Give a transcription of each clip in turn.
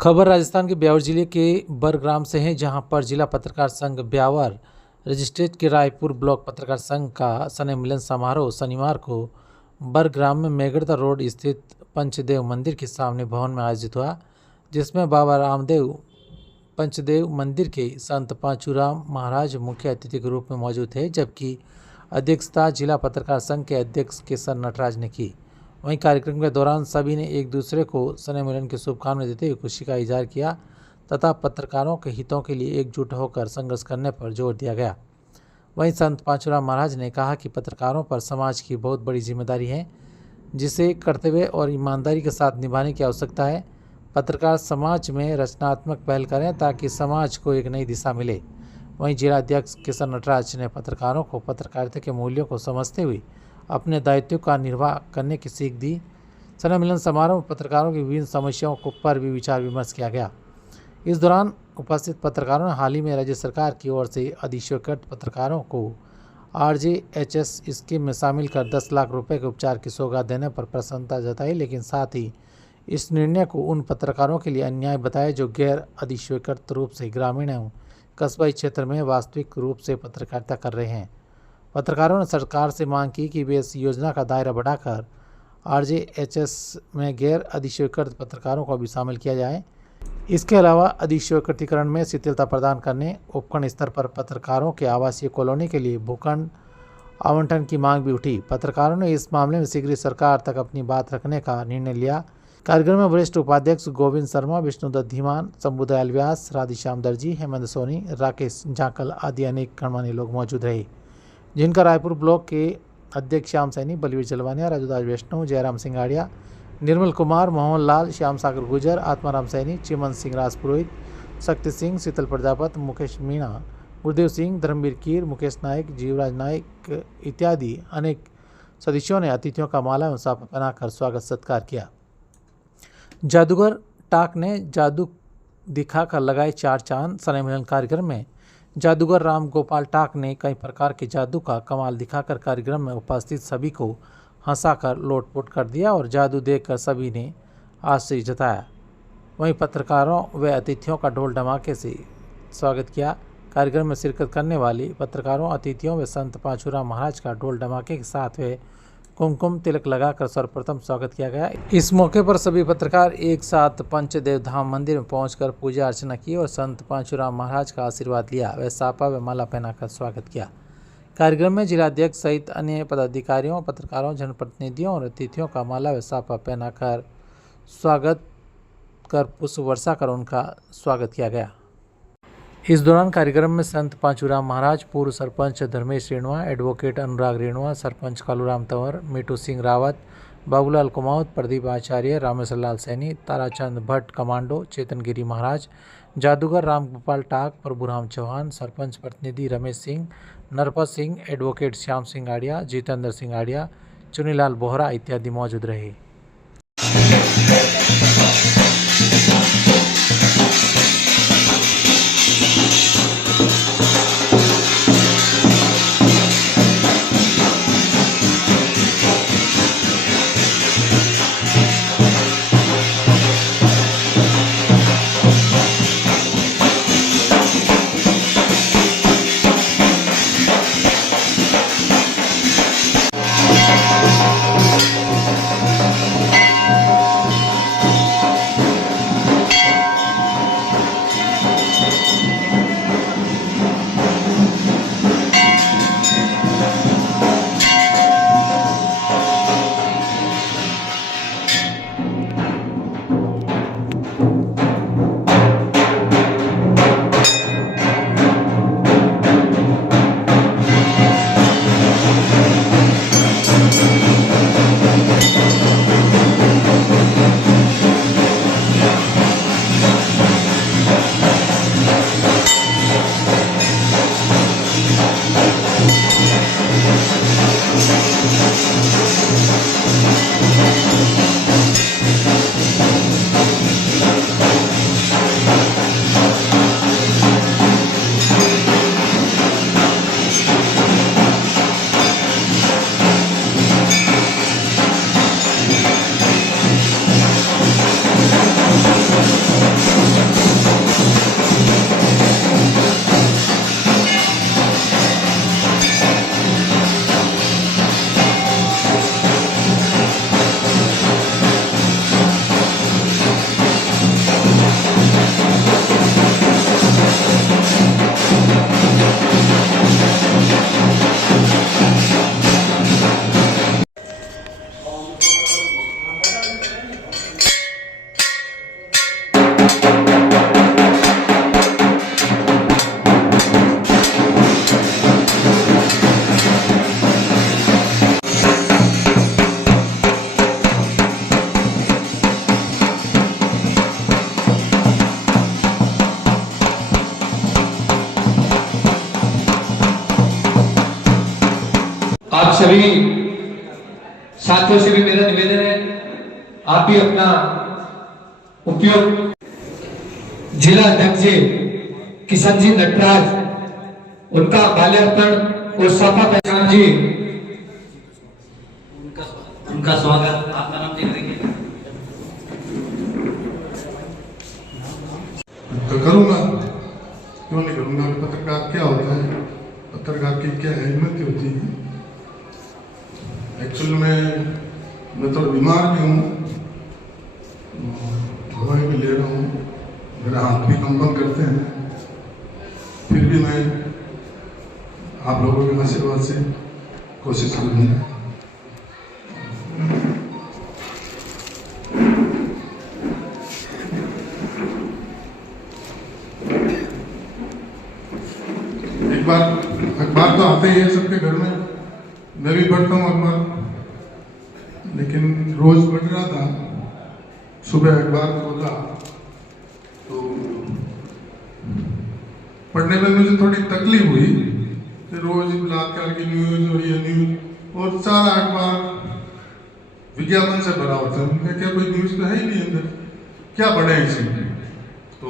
खबर राजस्थान के ब्यावर जिले के बरग्राम से है, जहां पर जिला पत्रकार संघ ब्यावर रजिस्ट्रेट के रायपुर ब्लॉक पत्रकार संघ का स्नेह मिलन समारोह शनिवार को बरग्राम में मेगड़ता रोड स्थित पंचदेव मंदिर के सामने भवन में आयोजित हुआ, जिसमें बाबा रामदेव पंचदेव मंदिर के संत पांचूराम महाराज मुख्य अतिथि के रूप में मौजूद थे, जबकि अध्यक्षता जिला पत्रकार संघ के अध्यक्ष केसर नटराज ने की। वहीं कार्यक्रम के दौरान सभी ने एक दूसरे को स्नेह मिलन की शुभकामनाएं देते हुए खुशी का इजहार किया तथा पत्रकारों के हितों के लिए एकजुट होकर संघर्ष करने पर जोर दिया गया। वहीं संत पांचूराम महाराज ने कहा कि पत्रकारों पर समाज की बहुत बड़ी जिम्मेदारी है, जिसे कर्तव्य और ईमानदारी के साथ निभाने की आवश्यकता है। पत्रकार समाज में रचनात्मक पहल करें ताकि समाज को एक नई दिशा मिले। वहीं जिला अध्यक्ष किशन नटराज ने पत्रकारों को पत्रकारिता के मूल्यों को समझते हुए अपने दायित्व का निर्वाह करने की सीख दी। स्नेह मिलन समारोह में पत्रकारों की विभिन्न समस्याओं पर भी विचार विमर्श किया गया। इस दौरान उपस्थित पत्रकारों ने हाल ही में राज्य सरकार की ओर से अधिस्वीकृत पत्रकारों को RJHS स्कीम में शामिल कर 10 लाख रुपए के उपचार की सौगात देने पर प्रसन्नता जताई, लेकिन साथ ही इस निर्णय को उन पत्रकारों के लिए अन्याय बताया जो गैर अधिस्वीकृत रूप से ग्रामीण एवं कस्बाई क्षेत्र में वास्तविक रूप से पत्रकारिता कर रहे हैं। पत्रकारों ने सरकार से मांग की कि वे इस योजना का दायरा बढ़ाकर RJHS में गैर अधिस्वीकृत पत्रकारों को भी शामिल किया जाए। इसके अलावा अधिस्वीकृतीकरण में शिथिलता प्रदान करने, उपखंड स्तर पर पत्रकारों के आवासीय कॉलोनी के लिए भूखंड आवंटन की मांग भी उठी। पत्रकारों ने इस मामले में शीघ्र सरकार तक अपनी बात रखने का निर्णय लिया। कार्यक्रम में वरिष्ठ उपाध्यक्ष गोविंद शर्मा, विष्णुदत्त धीमान, शंभुदयाल व्यास, राधेश्याम दर्जी, हेमंत सोनी, राकेश झाकल आदि अनेक गणमान्य लोग मौजूद रहे, जिनका रायपुर ब्लॉक के अध्यक्ष श्याम सैनी, बलवीर जलवानिया, राजूदास वैष्णव, जयराम सिंगाड़िया, निर्मल कुमार, मोहन लाल, श्याम सागर गुजर, आत्माराम सैनी, चिमन सिंह राजपुरोहित, शक्ति सिंह, शीतल प्रजापत, मुकेश मीणा, गुरुदेव सिंह, धर्मवीर कीर, मुकेश नायक, जीवराज नायक इत्यादि अनेक सदस्यों ने अतिथियों का माला एवं साफा पहनाकर स्वागत सत्कार किया। जादूगर टाक ने जादू दिखाकर लगाए 4 चांद। स्नेह मिलन कार्यक्रम में जादूगर राम गोपाल टाक ने कई प्रकार के जादू का कमाल दिखाकर कार्यक्रम में उपस्थित सभी को हंसाकर लोटपोट कर दिया और जादू देखकर सभी ने आश्चर्य जताया। वहीं पत्रकारों व अतिथियों का ढोल धमाके से स्वागत किया। कार्यक्रम में शिरकत करने वाले पत्रकारों, अतिथियों व संत पांचूराम महाराज का ढोल धमाके के साथ वे कुमकुम तिलक लगाकर सर्वप्रथम स्वागत किया गया। इस मौके पर सभी पत्रकार एक साथ पंचदेव धाम मंदिर में पहुंचकर पूजा अर्चना की और संत पांचूराम महाराज का आशीर्वाद लिया व सापा व माला पहनाकर स्वागत किया। कार्यक्रम में जिलाध्यक्ष सहित अन्य पदाधिकारियों, पत्रकारों, जनप्रतिनिधियों और अतिथियों का माला व सापा पहनाकर स्वागत कर पुष्प वर्षा कर उनका स्वागत किया गया। इस दौरान कार्यक्रम में संत पांचूराम महाराज, पूर्व सरपंच धर्मेश रेणुआ, एडवोकेट अनुराग रेणुआ, सरपंच कालूराम तंवर, मीठू सिंह रावत, बाबूलाल कुमावत, प्रदीप आचार्य, रामेश्वर लाल सैनी, ताराचंद भट्ट कमांडो, चेतन गिरी महाराज, जादूगर राम गोपाल टाक, प्रभुराम चौहान, सरपंच प्रतिनिधि रमेश सिंह, नरपत सिंह, एडवोकेट श्याम सिंह आड़िया, जितेंद्र सिंह आड़िया, चुनीलाल बोहरा इत्यादि मौजूद रहे। सभी साथियों से भी मेरा निवेदन है, आप भी अपना उपयोग। जिला अध्यक्ष जी किशन जी नटराज, उनका माल्यार्पण और साफा पहचान जी, उनका स्वागत। आपका नाम लिख देंगे। तो करूँगा, क्यों नहीं करूँगा। पत्रकार क्या होता है, पत्रकार की क्या अहमियत होती है। एक्चुअली मैं थोड़ा बीमार भी हूँ, दवाई भी ले रहा हूँ, मेरे हाथ भी कंपन करते हैं, फिर भी मैं आप लोगों के आशीर्वाद से कोशिश करूँगा। अखबार तो आते ही है सबके घर में, मैं भी पढ़ता हूँ अखबार, लेकिन रोज पढ़ रहा था। सुबह अखबार खोला तो पढ़ने में मुझे थोड़ी तकलीफ हुई कि रोज बलात्कार की न्यूज और ये न्यूज और सारा अखबार विज्ञापन से भरा होता है। उनका क्या कोई न्यूज तो है ही नहीं अंदर, क्या पढ़े इसमें। तो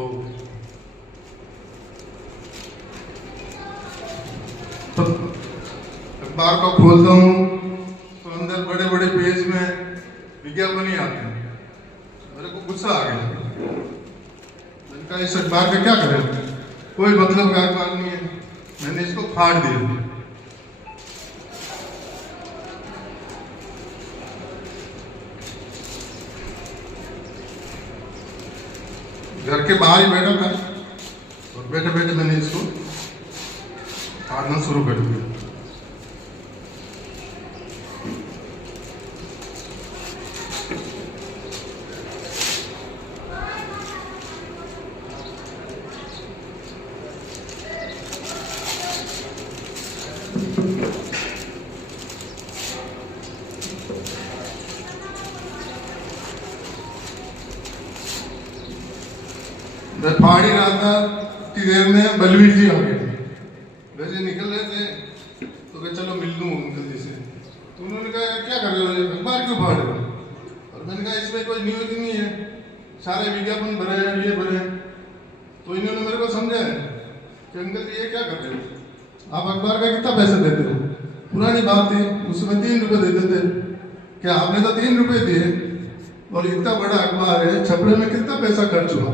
अखबार को खोलता हूँ तो अंदर बड़े बड़े पेज में विज्ञापन ही आते हैं। मेरे को गुस्सा आ गया, मैंने कहा इस अखबार का क्या करें, कोई मतलब का अखबार नहीं है। मैंने इसको फाड़ दिया। घर के बाहर ही बैठा था और बैठे बैठे मैंने इसको फाड़ना शुरू कर दिया। मैं फाड़ ही रहा था, इतनी देर में बलवीर जी आ गए। वैसे निकल रहे थे तो कहा चलो मिल लूँ अंकल जी से। तो उन्होंने कहा क्या कर रहे हो, अखबार क्यों फाड़ रहे हो। और मैंने कहा इसमें कोई न्यूज नहीं है, सारे विज्ञापन भरे हैं, ये भरे हैं। तो इन्होंने मेरे को समझाया कि अंकल जी ये क्या कर रहे हो, आप अखबार का कितना पैसा देते हो। पुरानी बात थी, उसमें 3 रुपये देते थे, क्या आपने तो 3 रुपये दिए और इतना बड़ा अखबार है, छपड़े में कितना पैसा खर्च हुआ,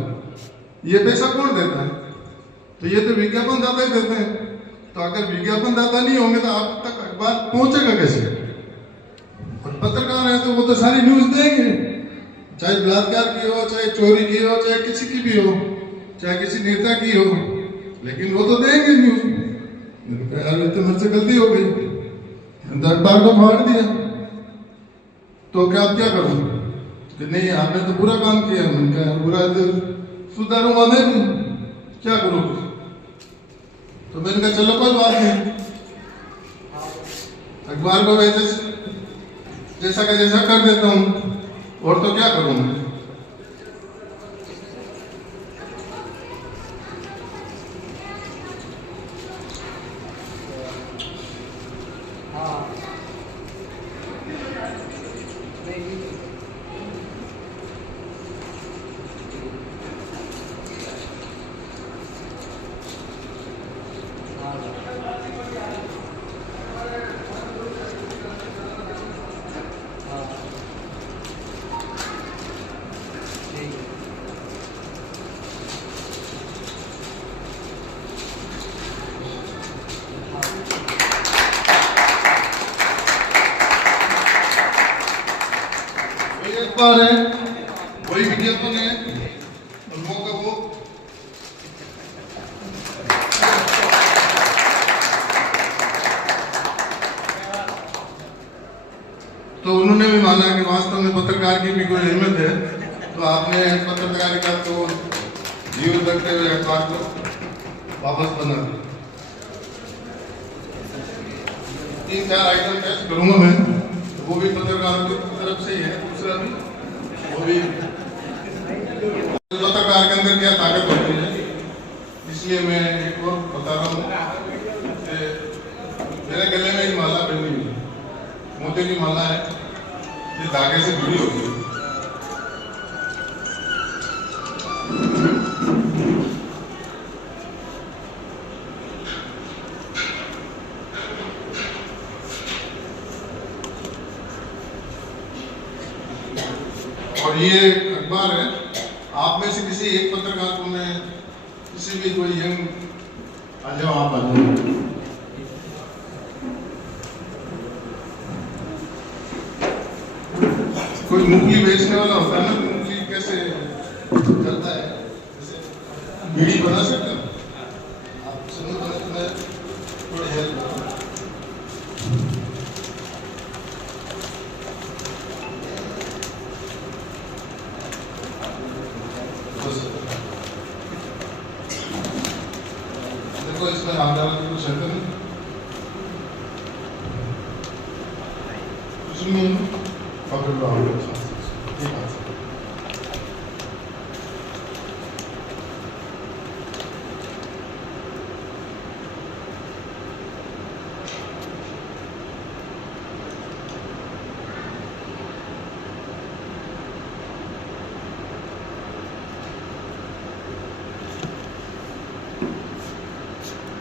ये पैसा कौन देता है। तो ये तो विज्ञापन दाता ही देते हैं। तो अगर विज्ञापन दाता नहीं होंगे तो आप तक अखबार पहुंचेगा कैसे। और पत्रकार है तो वो तो सारी न्यूज देंगे, चाहे बलात्कार की हो, चाहे चोरी की हो, चाहे किसी की भी हो, चाहे किसी नेता की हो, लेकिन वो तो देंगे न्यूज। यार तो मुझसे गलती हो गई, अखबार को फाड़ दिया। तो क्या आप क्या करूं कि नहीं आपने तो बुरा काम किया। मैंने कहा बुरा तो सुधारूंगा मैं भी, क्या करूं। तो मैंने कहा चलो कोई बात नहीं, अखबार को वैसे जैसा का जैसा कर देता हूं, और तो क्या करूं मैं। अखबार है, वही विज्ञापन है, और मौका वो तो उन्होंने भी माना कि वास्तव में पत्रकार की भी कोई अहमियत है। तो आपने पत्रकारिता को जीवित रखते हुए अखबार को वापस बना दिया। 3-4 आइटम टेस्ट करूंगा मैं, वो भी पत्रकारों की तरफ से ही है। दूसरा भी वो भी पत्रकार के अंदर क्या ताकत होती है, इसलिए मैं एक और बता रहा हूँ कि मेरे गले में ही माला पहनी हुई है। मोती की माला है, ये धागे से जुड़ी होती है। और ये अखबार है, आप में से किसी एक पत्रकार को मैं किसी भी कोई यंग आ जाओ, आप आ जाओ। कोई मूंगफली बेचने वाला होता है ना, मूंगफली कैसे चलता है, जैसे बीड़ी बना सकते हो आप, सुनो तो मैं थोड़ी हेल्प करूँ। देखो इसमें आधार की कुछ है नहीं, कुछ नहीं है, पकड़ लो आप। ठीक है,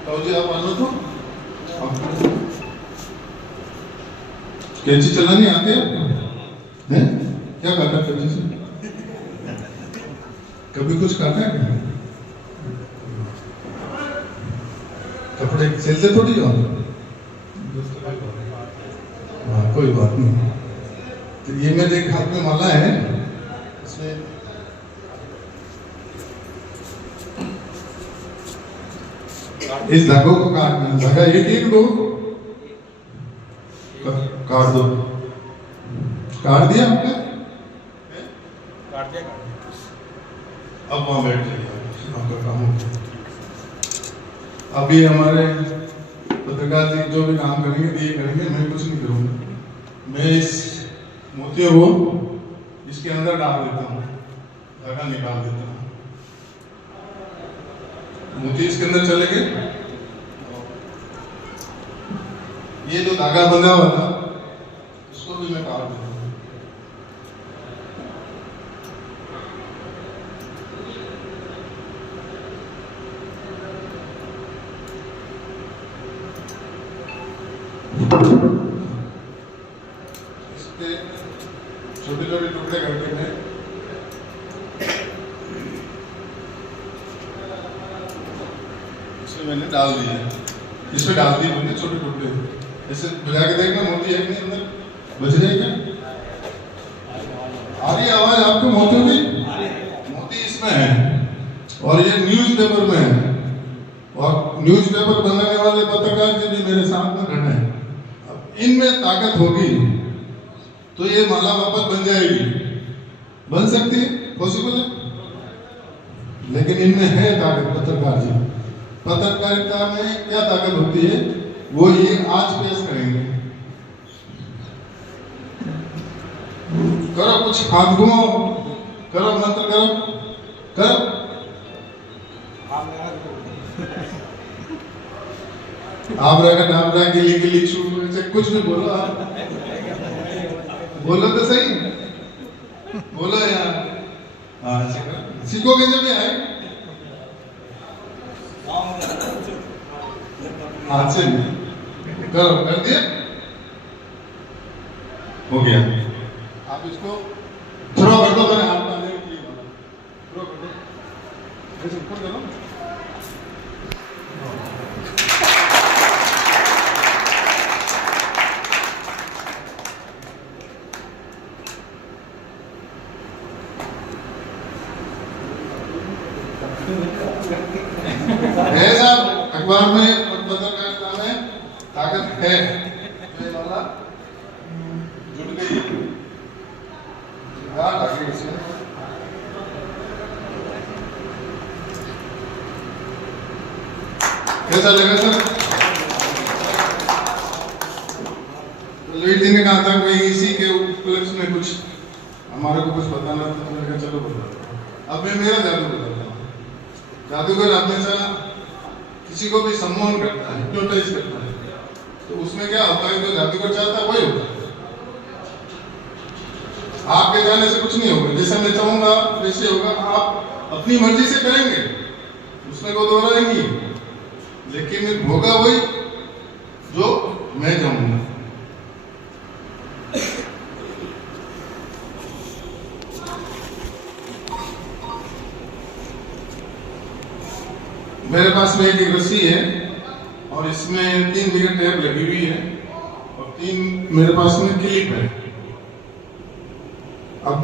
तो जी आप आना तो कैंची चलानी आती है हैं? क्या काटा कैंची से? कभी कुछ काटा है क्या? कपड़े सिलते थोड़ी हो। हाँ कोई बात नहीं। तो ये मेरे एक हाथ में माला है, इसमें इस धागों को काटना, धागा एक एक दो काट दो। काट दिया आपने? काट दिया। अब वहां बैठ जाइए, आपका काम हो गया। अभी हमारे पत्रकार जी जो भी काम करेंगे ये करेंगे, मैं कुछ नहीं करूंगा। मैं इस मोतियों को इसके अंदर डाल देता हूँ, धागा निकाल देता हूँ, मोती इसके अंदर चले गए। ये जो धागा बंधा हुआ था इसको भी मैं काट देता हूँ। इसके छोटे छोटे टुकड़े करके मैं इसमें मैंने डाल दिया, इसमें डाल दी मैंने छोटे टुकड़े। ऐसे बजा के देखना, मोती है नहीं अंदर, बच जाए क्या? आ रही आवाज आपको मोतियों की? मोती इसमें है और ये न्यूज़पेपर में है, और न्यूज़पेपर बनाने वाले पत्रकार जी भी मेरे साथ में खड़े हैं। अब इनमें ताकत होगी तो ये माला वापस बन जाएगी, बन सकती है, पॉसिबल है। लेकिन इनमें है ताकत पत्रकार जी। पत्रकारिता में क्या ताकत होती है वो ये आज पेश करेंगे। करो कुछ, हाथ घुमाओ, करो मंत्र करो, करो। आप रखा डाबरा गिली गिली छू कुछ भी बोलो, आप बोलो तो सही, बोलो यार। हाँ सीखोगे जब आए हाथ से करो, कर दिया, हो गया। आप इसको थ्रो कर दो, मैंने हाथ डालने के लिए थ्रो कर दो, ऐसे ऊपर करो। है साहब, अखबार में और पत्रकारिता में ताकत है। ये वाला जुट गई, आगे इसे कैसा लगा सर? ललित जी ने कहा था कि इसी के उपलक्ष्य में कुछ हमारे को कुछ बताना था, मैंने कहा चलो बताओ। अब मैं मेरा जादू बताता हूँ। जादूगर हमेशा किसी को भी सम्मान करता है, हिप्नोटाइज करता है, तो उसमें क्या होता है, जो जादूगर चाहता है वही होता है। आपके जाने से कुछ नहीं होगा, जैसे मैं चाहूंगा वैसे होगा। आप अपनी मर्जी से करेंगे, उसमें कोई दो राय नहीं, लेकिन होगा वही जो मैं चाहूंगा। मेरे पास में एक रस्सी है और इसमें 3 जगह टेप लगी हुई है और 3 मेरे पास में क्लिप है। अब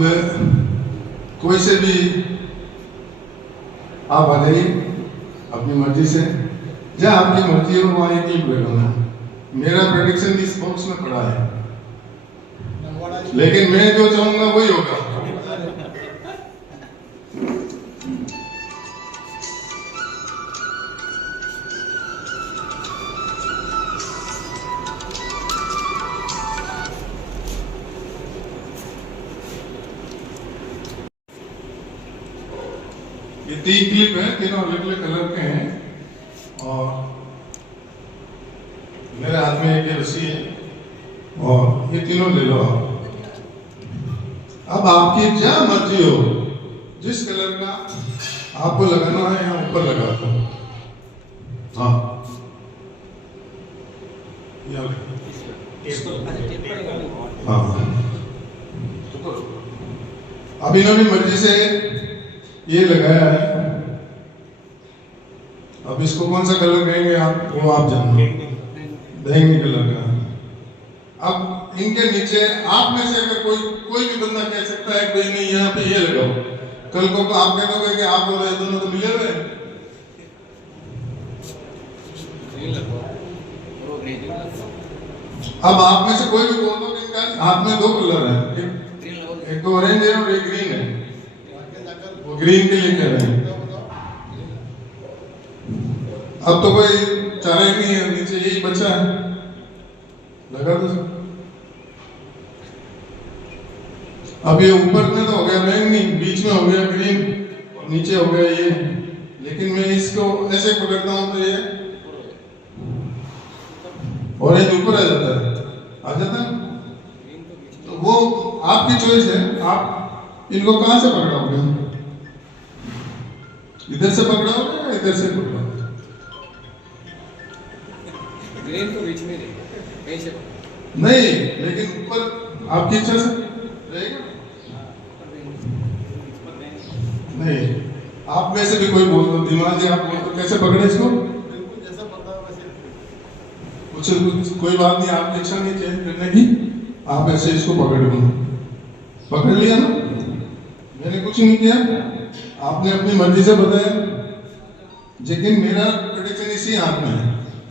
कोई से भी आप आ जाइए अपनी मर्जी से, जहाँ आपकी मर्जी हो वहाँ एक क्लिप लगाना। मेरा प्रेडिक्शन इस बॉक्स में पड़ा है, लेकिन मैं जो चाहूंगा वही होगा। ये 3 क्लिप है, तीनों अलग अलग कलर के हैं और मेरे हाथ में एक रस्सी है और ये तीनों ले लो आप। अब आपकी जहाँ मर्जी हो, जिस कलर का आपको लगाना है यहाँ ऊपर लगा दो। हाँ, हाँ, अब इन्होंने मर्जी से ये लगाया है। अब इसको कौन सा कलर कहेंगे आप, वो आप जानते हैं, बैंगनी कलर का। अब इनके नीचे आप में से अगर कोई भी बंदा कह सकता है कि नहीं यहाँ पे ये लगाओ, कल को आप कह दोगे कि आप और दोनों तो मिले हुए हैं। अब आप में से कोई भी बोल दो कि इनका हाथ में 2 कलर है, एक तो ऑरेंज है और एक ग्रीन है, वो ग्रीन के लिए कह रहे हैं। अब तो कोई चारा ही नहीं है, नीचे यही बचा है, लगा दो। अब ये ऊपर में तो हो गया बैंगनी, बीच में हो गया ग्रीन और नीचे हो गया ये। लेकिन मैं इसको ऐसे पकड़ता हूं तो ये ऑरेंज ऊपर आ जाता है। तो वो आपकी चॉइस है, आप इनको कहां से पकड़ाओगे, इधर से पकड़ाओगे या इधर से पकड़ाओगे? ग्रीन तो बीच में कहीं से नहीं, लेकिन ऊपर आपकी इच्छा से रहेगा। नहीं, आप में से भी कोई बोल दो, दिमाग आप बोल दो, कैसे पकड़े इसको? बिल्कुल जैसा पता है वैसे। कुछ कोई बात नहीं, आपकी इच्छा नहीं चेंज करने की, आप ऐसे इसको पकड़ लो। पकड़ लिया ना, मैंने कुछ नहीं किया, आपने अपनी मर्जी से बताया। लेकिन मेरा प्रेडिक्शन इसी हाथ में है,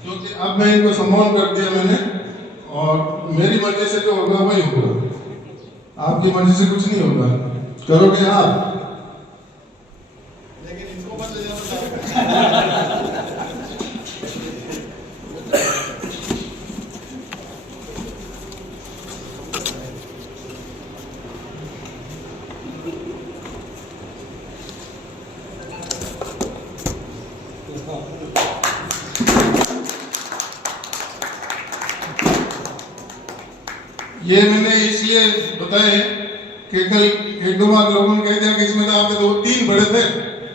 क्योंकि अब मैं इनको सम्मान कर दिया मैंने, और मेरी मर्जी से जो होगा वही होगा। आपकी मर्जी से कुछ नहीं होगा, करोगे आप, लेकिन इनको मत ले जाओ। ये मैंने इसलिए बताया कि कल 1-2 बार लोगों ने कह दिया कि इसमें तो आपके 2-3 बड़े थे,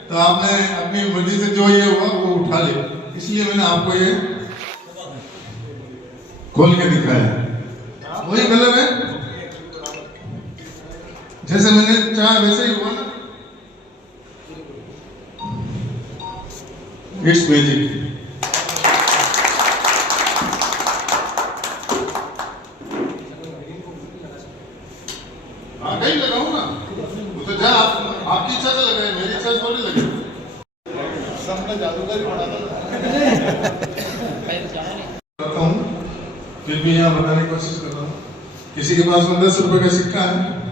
तो आपने अपनी मर्जी से जो ये हुआ वो उठा लिया, इसलिए मैंने आपको ये खोल के दिखाया। वही कलर है, जैसे मैंने चाहा वैसे ही हुआ ना। It's magic. कहीं लगाऊं ना, वो तो जा आपकी इच्छा से लगाए, मेरी इच्छा से थोड़ी लगे। सबने जादूगर ही बना था हूँ, फिर भी यहाँ बताने की कोशिश कर रहा हूँ। किसी के पास में 10 रुपए का सिक्का है,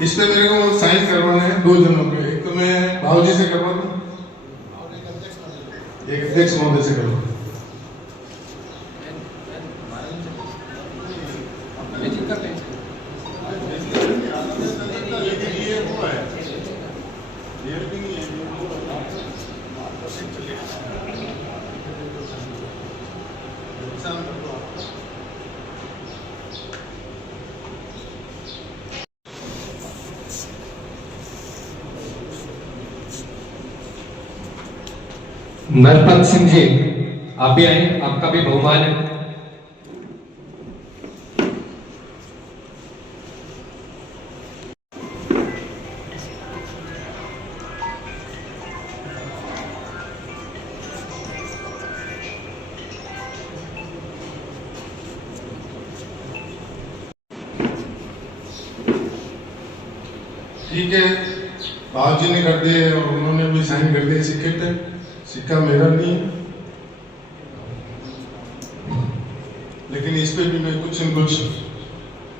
इस पे मेरे को साइन करवाने हैं 2 जनों के। एक तो मैं भावजी से करवा दूं और एक अध्यक्ष महोदय से करवा दूं। करते हैं नरपत सिंह जी, आप भी आए, आपका भी बहुमान है। ठीक है, बाबू जी ने कर दिए और उन्होंने भी साइन कर दिए सिक्के पे। सिक्का मेरा नहीं है, लेकिन इस पे भी मैं कुछ न कुछ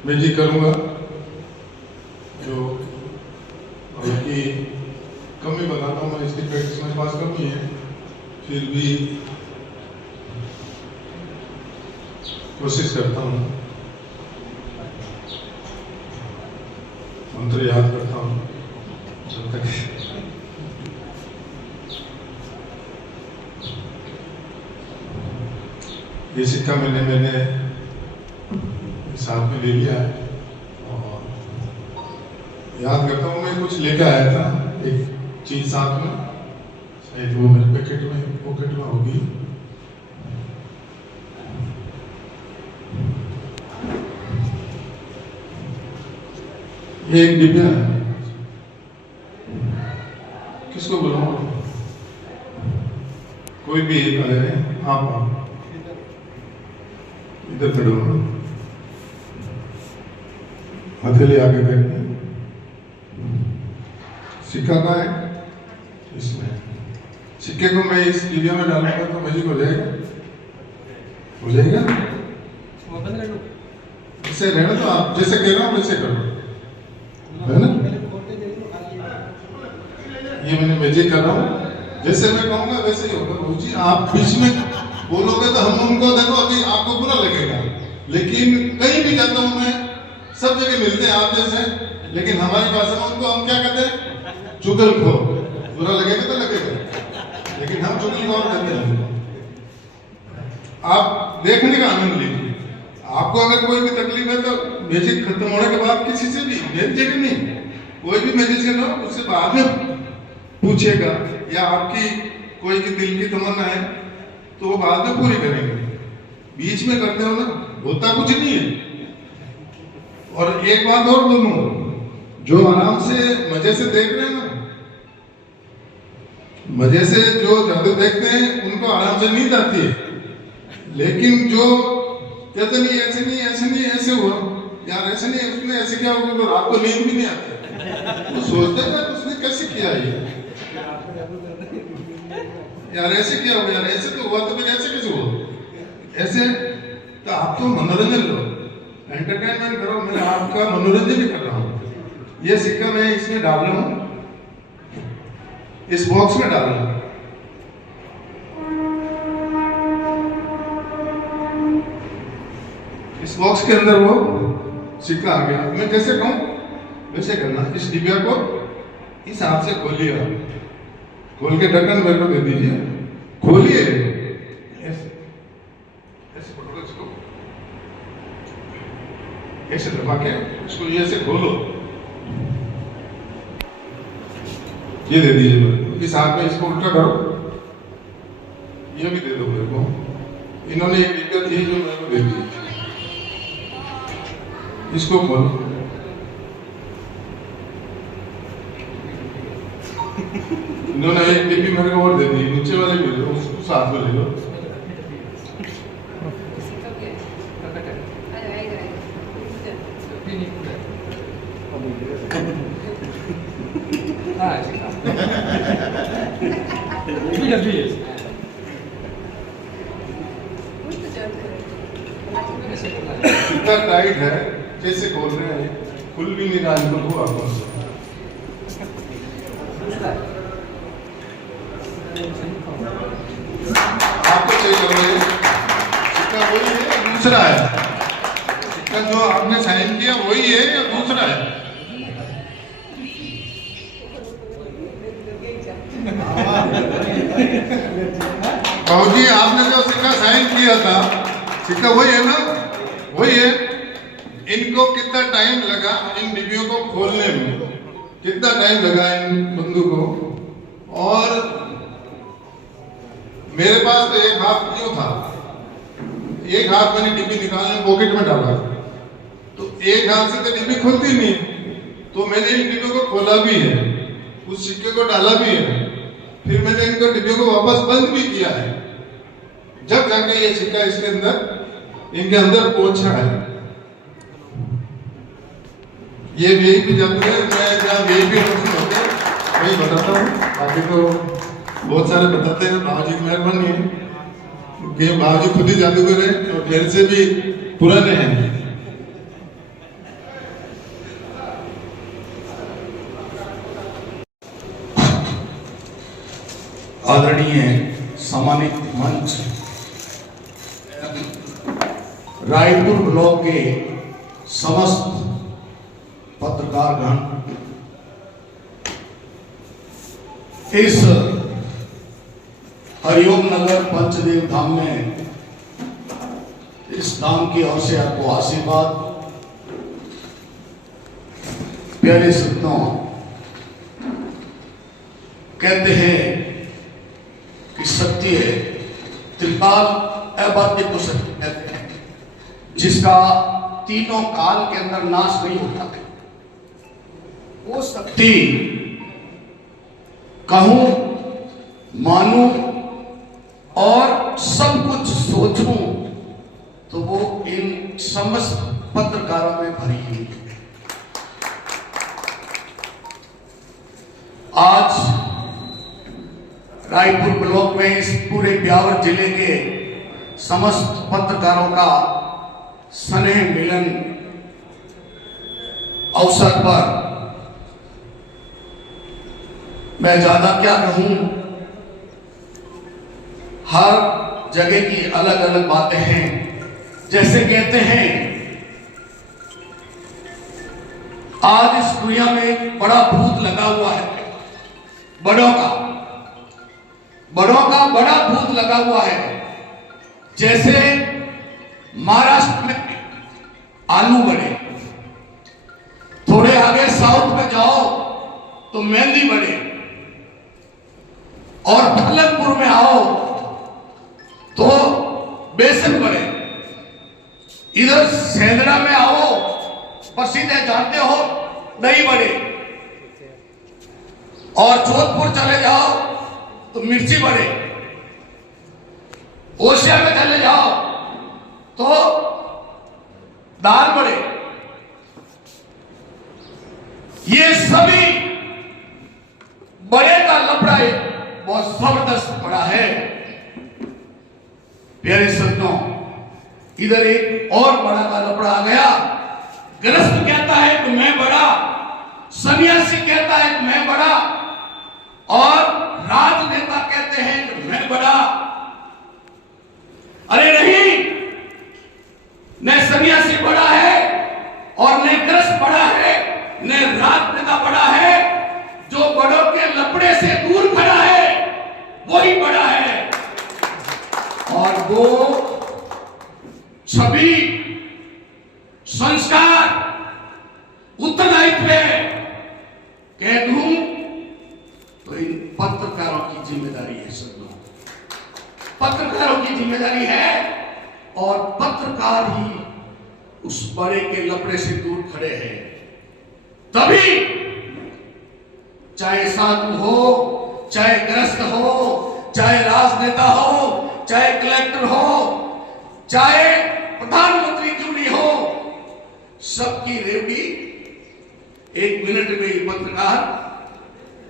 मैजिक करूंगा जो की कमी बताता हूँ मैं। इसकी प्रैक्टिस मेरे पास कमी है, फिर भी कोशिश करता हूँ, मंत्र याद करता हूँ जब तक। ये सिक्का मैंने साथ में ले लिया है और याद करता हूँ। मैं कुछ लेकर आया था, एक चीज साथ में, शायद वो मेरे पॉकेट में होगी। ये एक डिब्बा है, किसको बुलाऊं? कोई भी एक आए, आप इधर खड़े हो, हथेली आगे करके। सिक्का का है इसमें, सिक्के को मैं इस डिब्बे में डालूंगा तो मैजिक हो जाएगा, हो जाएगा। इससे रहना तो आप जैसे कह रहा हूँ वैसे करो, है ना? ये मैंने मैजिक कर रहा हूँ, जैसे मैं कहूँगा वैसे ही होगा। गुरु जी आप बीच में बोलोगे तो हम उनको, देखो अभी आपको बुरा लगेगा, लेकिन कहीं भी जाता हूँ मैं, सब जगह मिलते हैं आप जैसे, लेकिन हमारी भाषा में उनको हम क्या कहते हैं? चुगलखोर। बुरा लगेगा तो लगेगा, लेकिन हम चुगलखोर कहते हैं। आप देखने का आनंद लीजिए। आपको अगर कोई भी तकलीफ है तो मैजिक खत्म होने के बाद किसी से भी, मेरी जगह नहीं, कोई भी मैजिशियन हो उससे बाद में पूछेगा, या आपकी कोई की दिल की तमन्ना है तो वो बाद में पूरी करेंगे। बीच में करते हो ना, होता कुछ नहीं है। और एक बात और बोलूं, जो आराम से मजे से देख रहे हैं ना, मजे से जो जादू देखते हैं उनको आराम से नींद आती है, लेकिन जो कहते नहीं ऐसे नहीं ऐसे नहीं ऐसे हुआ यार, ऐसे नहीं उसने ऐसे किया होगा, तो रात को नींद भी नहीं आती, तो सोचते हैं उसने कैसे किया ये यार, ऐसे किया होगा यार, ऐसे तो हुआ, तो फिर ऐसे कैसे हुआ ऐसे। तो आप तो मनोरंजन लो, एंटरटेनमेंट करो, मैं आपका मनोरंजन भी कर रहा हूँ। ये सिक्का मैं इसमें डाल रहा हूँ, इस बॉक्स में डाल रहा हूँ। इस बॉक्स के अंदर वो सिक्का आ गया। मैं जैसे कहूँ वैसे करना। इस डिब्बा को इस हाथ से खोलिए, खोल के ढक्कन मेरे को दे दीजिए, खोलिए, ऐसे पकड़ो इसको, ऐसे दबा के इसको ये ऐसे खोलो, ये दे दीजिए मेरे को। इस हाथ में इसको उल्टा करो, ये भी दे दो मेरे को। इन्होंने एक दिक्कत थी जो मेरे को दे दी, इसको खोलो, इन्होंने एक डिब्बी मेरे को और दे दी, नीचे वाले भी लो, उसको साथ में ले लो। इतना टाइट है, कैसे खोल रहे हैं, खुल भी नहीं रहा, इनको हुआ आपको चाहिए होगा। सिक्का वही है या दूसरा है? सिक्का जो आपने साइन किया वही है या दूसरा है? बाबूजी आपने जो सिक्का साइन किया था, सिक्का वही है ना? वही है। इनको कितना टाइम लगा इन डिब्बियों को खोलने में, कितना टाइम लगा इन बंदूकों को, और मेरे पास तो एक हाथ क्यों था, एक हाथ मैंने डिब्बी निकालने पॉकेट में डाला, तो एक हाथ से तो डिब्बी खुलती नहीं, तो मैंने इन डिब्बियों को खोला भी है, उस सिक्के को डाला भी है, फिर मैंने इनको डिब्बियों को वापस बंद भी किया है, जब जाके ये सिक्का इसके अंदर इनके अंदर पहुंचा है। ये वीआईपी जादूगर, मैं जहाँ वीआईपी होते हैं वही बताता हूँ, बाकी तो बहुत सारे बताते हैं। बाबूजी की मेहरबानी है कि बाबूजी खुद ही जादूगर है और मेरे से भी पुराने हैं। आदरणीय सम्मानित मंच, रायपुर ब्लॉक के समस्त पत्रकारगण, इस हरिओम नगर पंचदेव धाम में इस धाम की ओर से आपको आशीर्वाद। प्यारे संतों, कहते हैं कि सत्य त्रिकाल अबाध्य को सत्य कहते हैं, जिसका तीनों काल के अंदर नाश नहीं होता है। वो शक्ति कहूं, मानूं और सब कुछ सोचूं तो वो इन समस्त पत्रकारों में भरी हुई है। आज रायपुर ब्लॉक में इस पूरे ब्यावर जिले के समस्त पत्रकारों का स्नेह मिलन अवसर पर मैं ज्यादा क्या कहूं, हर जगह की अलग अलग बातें हैं। जैसे कहते हैं आज इस दुनिया में एक बड़ा भूत लगा हुआ है, बड़ों का बड़ा भूत लगा हुआ है। जैसे महाराष्ट्र में आलू बड़े, थोड़े आगे साउथ में जाओ तो मेहंदी बड़े, और फलकपुर में आओ तो बेसन बड़े, इधर सेंदड़ा में आओ प्रसिद्ध है, जानते हो, दही बड़े, और जोधपुर चले जाओ तो मिर्ची बड़े, ओशिया में चले जाओ तो दाल बड़े। ये सभी बड़े का लफड़ा बहुत जबरदस्त पड़ा है। प्यारे संतों, इधर एक और बड़ा का लफड़ा आ गया। गृहस्थ कहता है कि मैं बड़ा, सन्यासी कहता है कि मैं बड़ा, और राजनेता कहते हैं कि मैं बड़ा। अरे नहीं, न सन्यासी बड़ा है और न गृहस्थ बड़ा है, न राजनेता बड़ा है। जो बड़ों के लपड़े से दूर खड़ा है वही बड़ा है, और वो छवि, संस्कार, उत्तरदायित्व कह दूं तो इन पत्रकारों की जिम्मेदारी है। सब पत्रकारों की जिम्मेदारी है, और पत्रकार ही उस बड़े के लपड़े से दूर खड़े हैं। तभी चाहे साधु हो, चाहे ग्रस्त हो, चाहे राजनेता हो, चाहे कलेक्टर हो, चाहे प्रधानमंत्री क्यों नहीं हो, सबकी रेवड़ी एक मिनट में ही पत्रकार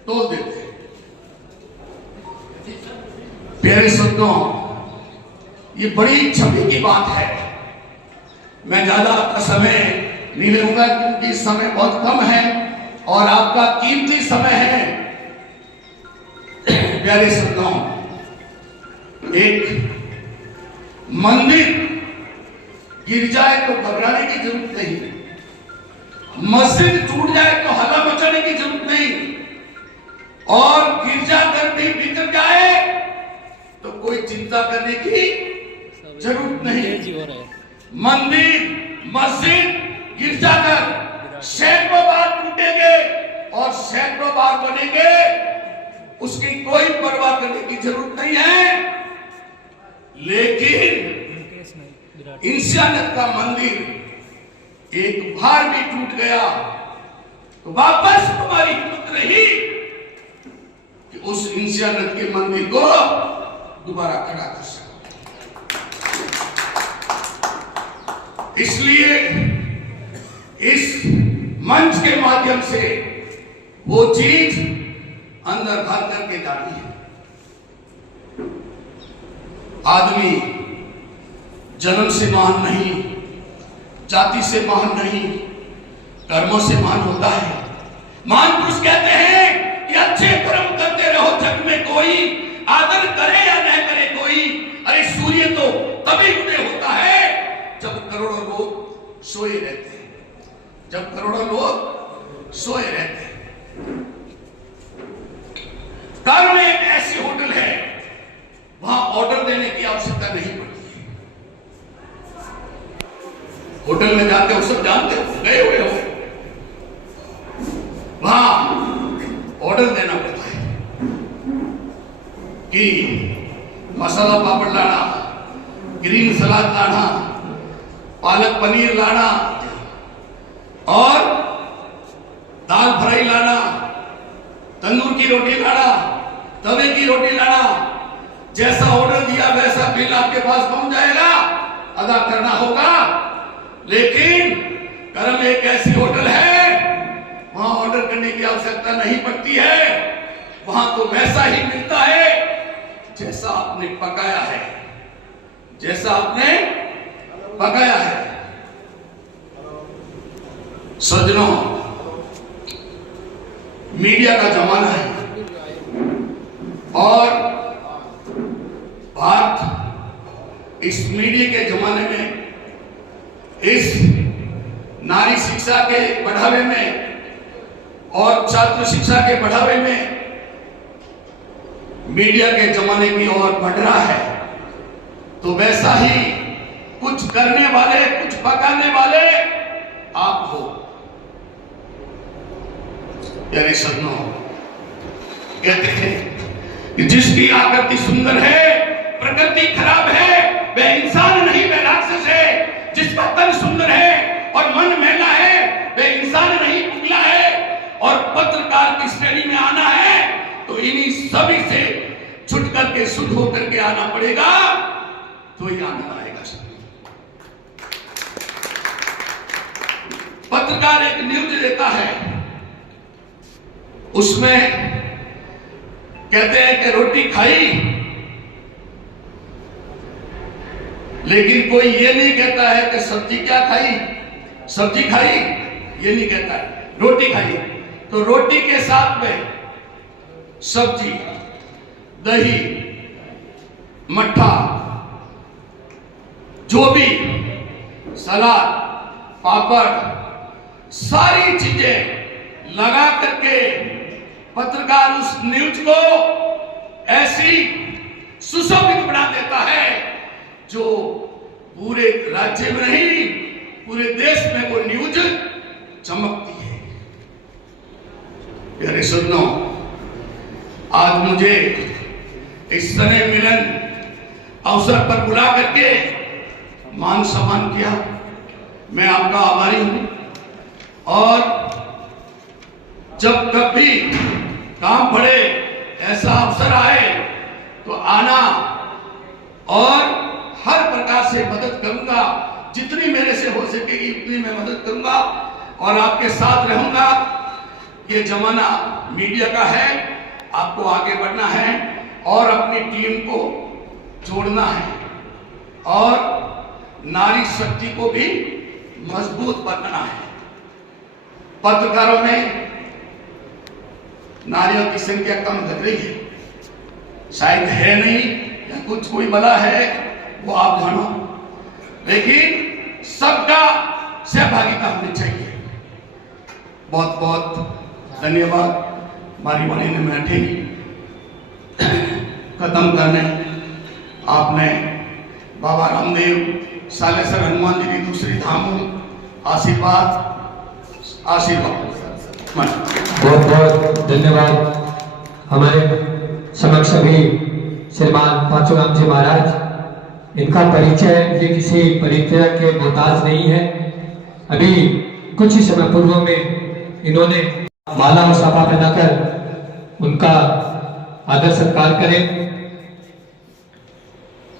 तोड़ देते हैं। प्यारे संतों, ये बड़ी छवि की बात है। मैं ज्यादा आपका समय नहीं लूंगा क्योंकि समय बहुत कम है और आपका कीमती समय है। प्यारे संतों, एक मंदिर गिर जाए तो घबराने की जरूरत नहीं, मस्जिद टूट जाए तो हल्ला मचाने की जरूरत नहीं, और गिरजाघर भी बिखर जाए तो कोई चिंता करने की जरूरत नहीं। मंदिर, मस्जिद, गिरजाघर सैकड़ों बार टूटेंगे और सैकड़ों बार बनेंगे, उसकी कोई परवाह करने की जरूरत नहीं है। लेकिन इंसानियत का मंदिर एक बार भी टूट गया तो वापस तुम्हारी हिम्मत रही कि उस इंसानियत के मंदिर को दोबारा खड़ा कर सको। इसलिए इस मंच के माध्यम से वो चीज अंदर भर करके जाती है। आदमी जन्म से महान नहीं, जाति से महान नहीं, कर्मों से महान होता है। महान पुरुष कहते हैं कि अच्छे कर्म करते रहो, जग में कोई आदर करे या न करे कोई। अरे सूर्य तो तभी उदय होता है जब करोड़ों लोग सोए रहते हैं, जब करोड़ों लोग सोए रहते हैं। कर्म एक ऐसी होटल है, वहां ऑर्डर देने की आवश्यकता नहीं पड़ती है। होटल में जाते हो, सब जानते हो, गए हुए हो, वहां ऑर्डर देना पड़ता है कि मसाला पापड़ लाना, ग्रीन सलाद लाना, पालक पनीर लाना और दाल फ्राई लाना, तंदूर की रोटी लाना, तवे की रोटी लाना। जैसा ऑर्डर दिया वैसा बिल आपके पास पहुंच जाएगा, अदा करना होगा। लेकिन कर्म एक ऐसी होटल है, वहां ऑर्डर करने की आवश्यकता नहीं पड़ती है। वहां तो वैसा ही मिलता है जैसा आपने पकाया है, जैसा आपने पकाया है। सज्जनों, मीडिया का जमाना है और भारत इस मीडिया के जमाने में, इस नारी शिक्षा के बढ़ावे में और छात्र शिक्षा के बढ़ावे में मीडिया के जमाने की ओर बढ़ रहा है। तो वैसा ही कुछ करने वाले, कुछ पकाने वाले आप हो। यानी सज्जनों, कहते हैं कि जिसकी आकृति सुंदर है, प्रकृति खराब है, वह इंसान नहीं, वह राक्षस है। जिसका तन सुंदर है और मन मैला है, वह इंसान नहीं, उगला है। और पत्रकार की श्रेणी में आना है तो इन्हीं सभी से छुट करके, शुद्ध होकर के आना पड़ेगा, तो ही आनंद आएगा। पत्रकार एक न्यूज देता है, उसमें कहते हैं कि रोटी खाई, लेकिन कोई ये नहीं कहता है कि सब्जी क्या खाई, सब्जी खाई, ये नहीं कहता है, रोटी खाई। तो रोटी के साथ में सब्जी, दही, मट्ठा, जो भी सलाद, पापड़, सारी चीजें लगा करके पत्रकार उस न्यूज को ऐसी सुशोभित बना देता है जो पूरे राज्य में नहीं, पूरे देश में वो न्यूज चमकती है। प्यारे सुनो, आज मुझे इस स्नेह मिलन अवसर पर बुला करके मान सम्मान किया, मैं आपका आभारी हूं। और जब कभी काम पड़े, ऐसा अवसर आए तो आना और हर प्रकार से मदद करूंगा, जितनी मेरे से हो सकेगी उतनी मैं मदद करूंगा और आपके साथ रहूंगा। ये जमाना मीडिया का है, आपको आगे बढ़ना है और अपनी टीम को जोड़ना है और नारी शक्ति को भी मजबूत बनाना है। पत्रकारों में नारियों की संख्या कम घट रही है, शायद है नहीं या कुछ कोई बला है, वो आप जानो, लेकिन सबका सहभागिता होनी चाहिए। बहुत बहुत धन्यवाद। मारी वाली ने बैठी खत्म करने आपने बाबा रामदेव, सालेसर हनुमान जी की दूसरी धामों आशीर्वाद बहुत बहुत धन्यवाद। हमारे समक्ष अभी श्रीमान पाचूराम जी महाराज इनका परिचय ये किसी परिचय के मोहताज नहीं है। अभी कुछ ही समय पूर्व में इन्होंने माला और साफा पहनाकर उनका आदर सत्कार करें।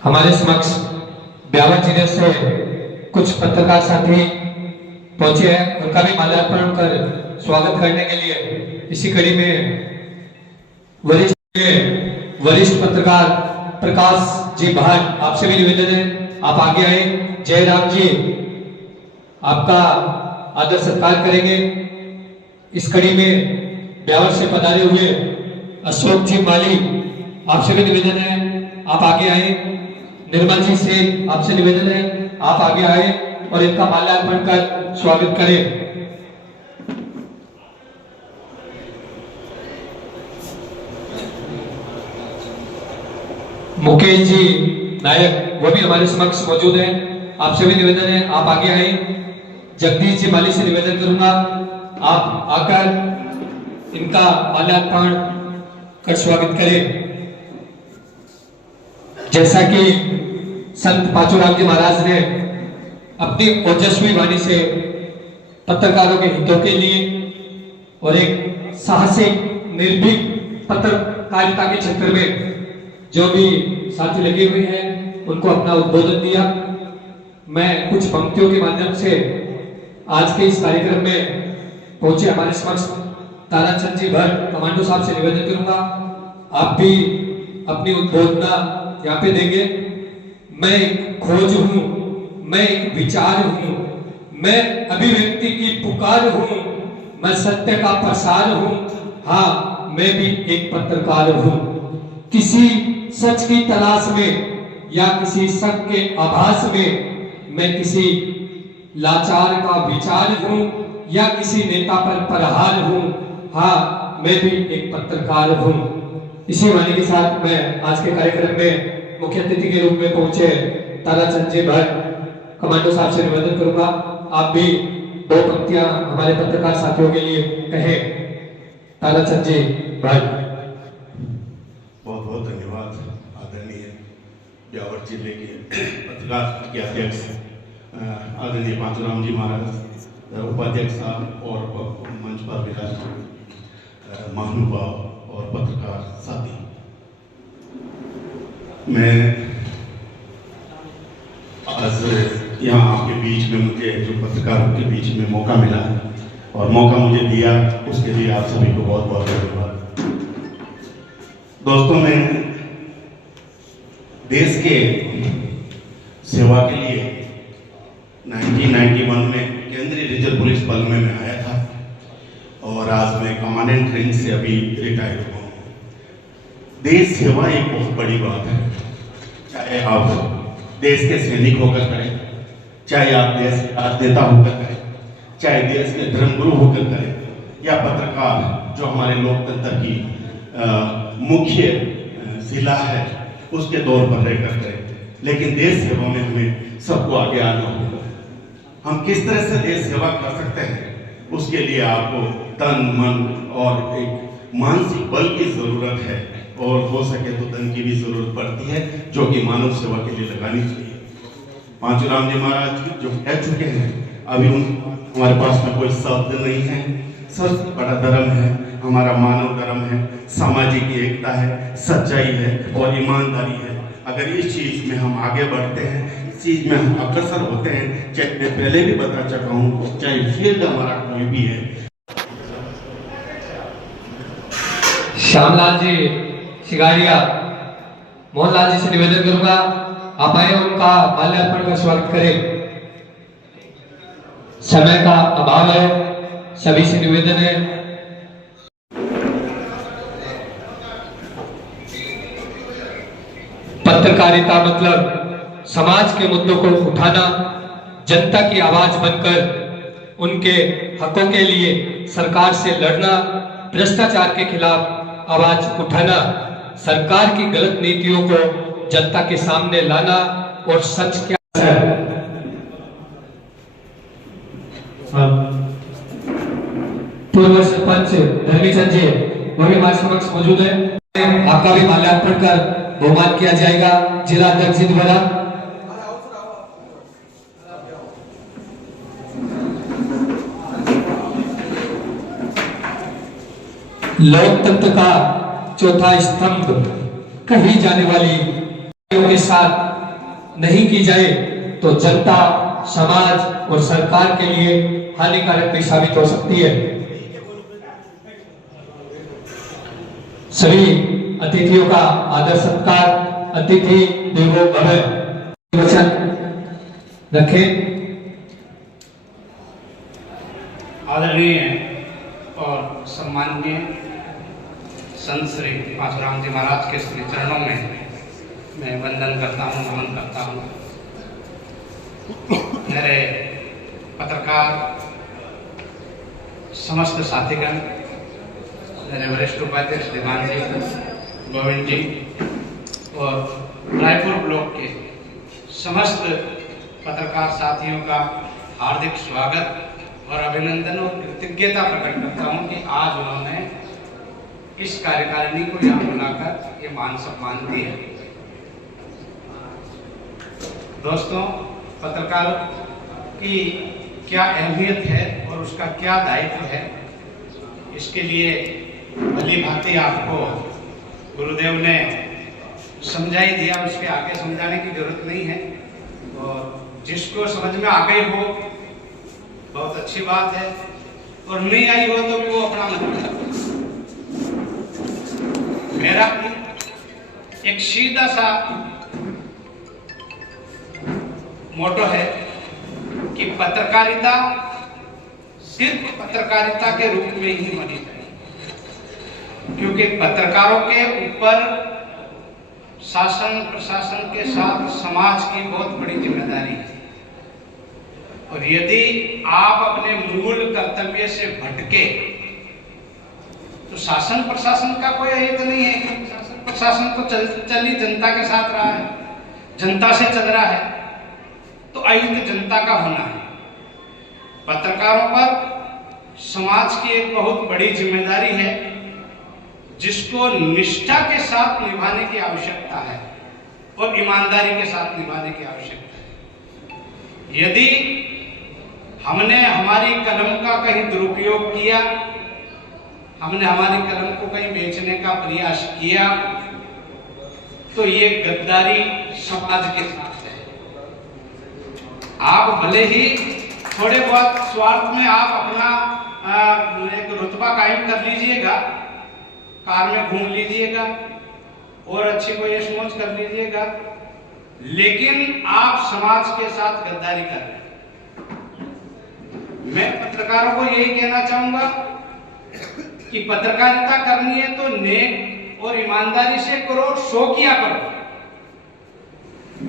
हमारे समक्ष ब्यावर जिले से कुछ पत्रकार साथी पहुंचे हैं, उनका भी माल्यार्पण कर स्वागत करने के लिए इसी कड़ी में वरिष्ठ पत्रकार प्रकाश जी भाट, आपसे भी निवेदन है आप आगे आए। जयराम जी आपका आदर सत्कार करेंगे। इस कड़ी में ब्यावर से पधारे हुए अशोक जी माली, आपसे भी निवेदन है आप आगे आए। निर्मल जी से आपसे निवेदन है आप आगे आए और इनका माल्यार्पण कर स्वागत करें। मुकेश जी नायक वो भी हमारे समक्ष मौजूद हैं, आपसे भी निवेदन है आप आगे आए। जगदीश जी माली से निवेदन करूंगा आप आकर इनका माल्यार्पण कर स्वागत करें। जैसा कि संत पांचूराम जी महाराज ने अपनी ओजस्वी वाणी से पत्रकारों के हितों के लिए और एक साहसिक निर्भीक पत्रकारिता के क्षेत्र में जो भी साथी लगे हुए हैं उनको अपना उद्बोधन दिया। मैं कुछ पंक्तियों के माध्यम से आज के इस कार्यक्रम में पहुंचे हमारे समक्ष ताराचंद जी भट्ट कमांडो साहब से निवेदन करूंगा आप भी अपनी उद्बोधना यहाँ पे देंगे। मैं एक खोज हूं, मैं एक विचार हूं, मैं अभिव्यक्ति की पुकार हूं, मैं सत्य का प्रसार हूं, हाँ मैं भी एक पत्रकार हूं। किसी सच की तलाश में या किसी शक के आभास में मैं किसी लाचार का विचार हूं या किसी नेता पर प्रहार हूं, हाँ मैं भी एक पत्रकार हूं। इसी वाणी के साथ मैं आज के कार्यक्रम में मुख्य अतिथि के रूप में पहुंचे ताराचंद जी भट्ट कमांडो साहब से निवेदन करूंगा आप भी दो पंक्तियां हमारे पत्रकार साथियों के लिए कहें। ताराचंद जी भट्ट। बहुत बहुत धन्यवाद आदरणीय ब्यावर जिले के पत्रकार के अध्यक्ष आदरणीय पांचूराम जी महाराज, उपाध्यक्ष साहब और मंच पर विराज महानुभाव और पत्रकार साथी। मैं आज यहाँ आपके बीच में मुझे जो पत्रकारों के बीच में मौका मिला और मौका मुझे दिया उसके लिए आप सभी को बहुत बहुत धन्यवाद। दोस्तों, मैं देश के सेवा के लिए 1991 में केंद्रीय रिजर्व पुलिस बल में मैं आया था और आज मैं कमांडेंट रेंज से अभी रिटायर हुआ हूँ। देश सेवा एक बहुत बड़ी बात है, चाहे आप देश के सैनिक होकर करें, चाहे आप देश के राजनेता होकर करें, चाहे देश के धर्मगुरु होकर करें या पत्रकार जो हमारे लोकतंत्र की मुख्य शिला है उसके तौर पर रहकर करें। लेकिन देश सेवा में हमें सबको आगे आना होगा। हम किस तरह से देश सेवा कर सकते हैं उसके लिए आपको तन मन और एक मानसिक बल की जरूरत है और हो सके तो धन की भी जरूरत पड़ती है जो कि मानव सेवा के लिए लगानी चाहिए। पांचूराम जी महाराज जो कह चुके हैं अभी हमारे पास में कोई शब्द नहीं है। सबसे बड़ा धर्म है हमारा मानव धर्म है, सामाजिक एकता है, सच्चाई है और ईमानदारी है। अगर इस चीज में हम आगे बढ़ते हैं, इस चीज में हम अग्रसर होते हैं, चाहे मैं पहले भी बता चुका हूँ, चाहे फील्ड हमारा कोई भी है। श्यामलाल जी शिगारिया, मोहनलाल जी से निवेदन करूंगा आप आए उनका माल्यार्पण का स्वागत करें। समय का अभाव है, सभी से निवेदन है। पत्रकारिता मतलब समाज के मुद्दों को उठाना, जनता की आवाज बनकर उनके हकों के लिए सरकार से लड़ना, भ्रष्टाचार के खिलाफ आवाज उठाना, सरकार की गलत नीतियों को जनता के सामने लाना और सच क्या है। पूर्व सरपंच धर्मीचंद जी वो भी हमारे समक्ष मौजूद है, आपका भी माल्यार्पण कर बहुमान किया जाएगा। जिला अध्यक्ष जी द्वारा लोकतंत्र का चौथा स्तंभ कही जाने वाली के साथ नहीं की जाए तो जनता, समाज और सरकार के लिए हानिकारक भी साबित हो सकती है। सभी अतिथियों का आदर सत्कार, अतिथि देवो भव, वचन रखें। आदरणीय और सम्माननीय संत श्री पांचुराम जी महाराज के श्री चरणों में मैं वंदन करता हूँ, नमन करता हूँ। मेरे पत्रकार समस्त साथीगण, मेरे वरिष्ठ उपाध्यक्ष दीवान जी, गोविंद जी और रायपुर ब्लॉक के समस्त पत्रकार साथियों का हार्दिक स्वागत और अभिनंदन और कृतज्ञता प्रकट करता हूं कि आज उन्होंने इस कार्यकारिणी को यहाँ बुलाकर ये मान सम्मान दिया। दोस्तों, पत्रकार की क्या अहमियत है और उसका क्या दायित्व है, इसके लिए भली भांति आपको गुरुदेव ने समझाई दिया, उसके आगे समझाने की जरूरत नहीं है। और जिसको समझ में आ गई हो बहुत अच्छी बात है, और नहीं आई हो तो भी वो अपना मतलब। मेरा एक सीधा सा मोटो है कि पत्रकारिता सिर्फ पत्रकारिता के रूप में ही होनी चाहिए, क्योंकि पत्रकारों के ऊपर शासन प्रशासन के साथ समाज की बहुत बड़ी जिम्मेदारी है। और यदि आप अपने मूल कर्तव्य से भटके तो शासन प्रशासन का कोई अहित नहीं है, क्योंकि शासन प्रशासन तो चल ही जनता के साथ रहा है, जनता से चल रहा है, तो अहित जनता का होना है। पत्रकारों पर समाज की एक बहुत बड़ी जिम्मेदारी है, जिसको निष्ठा के साथ निभाने की आवश्यकता है और ईमानदारी के साथ निभाने की आवश्यकता है। यदि हमने हमारी कलम का कहीं दुरुपयोग किया, हमने हमारी कलम को कहीं बेचने का प्रयास किया, तो ये गद्दारी समाज के साथ है। आप भले ही थोड़े बहुत स्वार्थ में आप अपना एक रुतबा कायम कर लीजिएगा, कार में घूम लीजिएगा और अच्छी कोई ऐश मौज कर लीजिएगा, लेकिन आप समाज के साथ गद्दारी कर रहे हैं। मैं पत्रकारों को यही कहना चाहूंगा कि पत्रकारिता करनी है तो नेक और ईमानदारी से करो, शौकिया करो।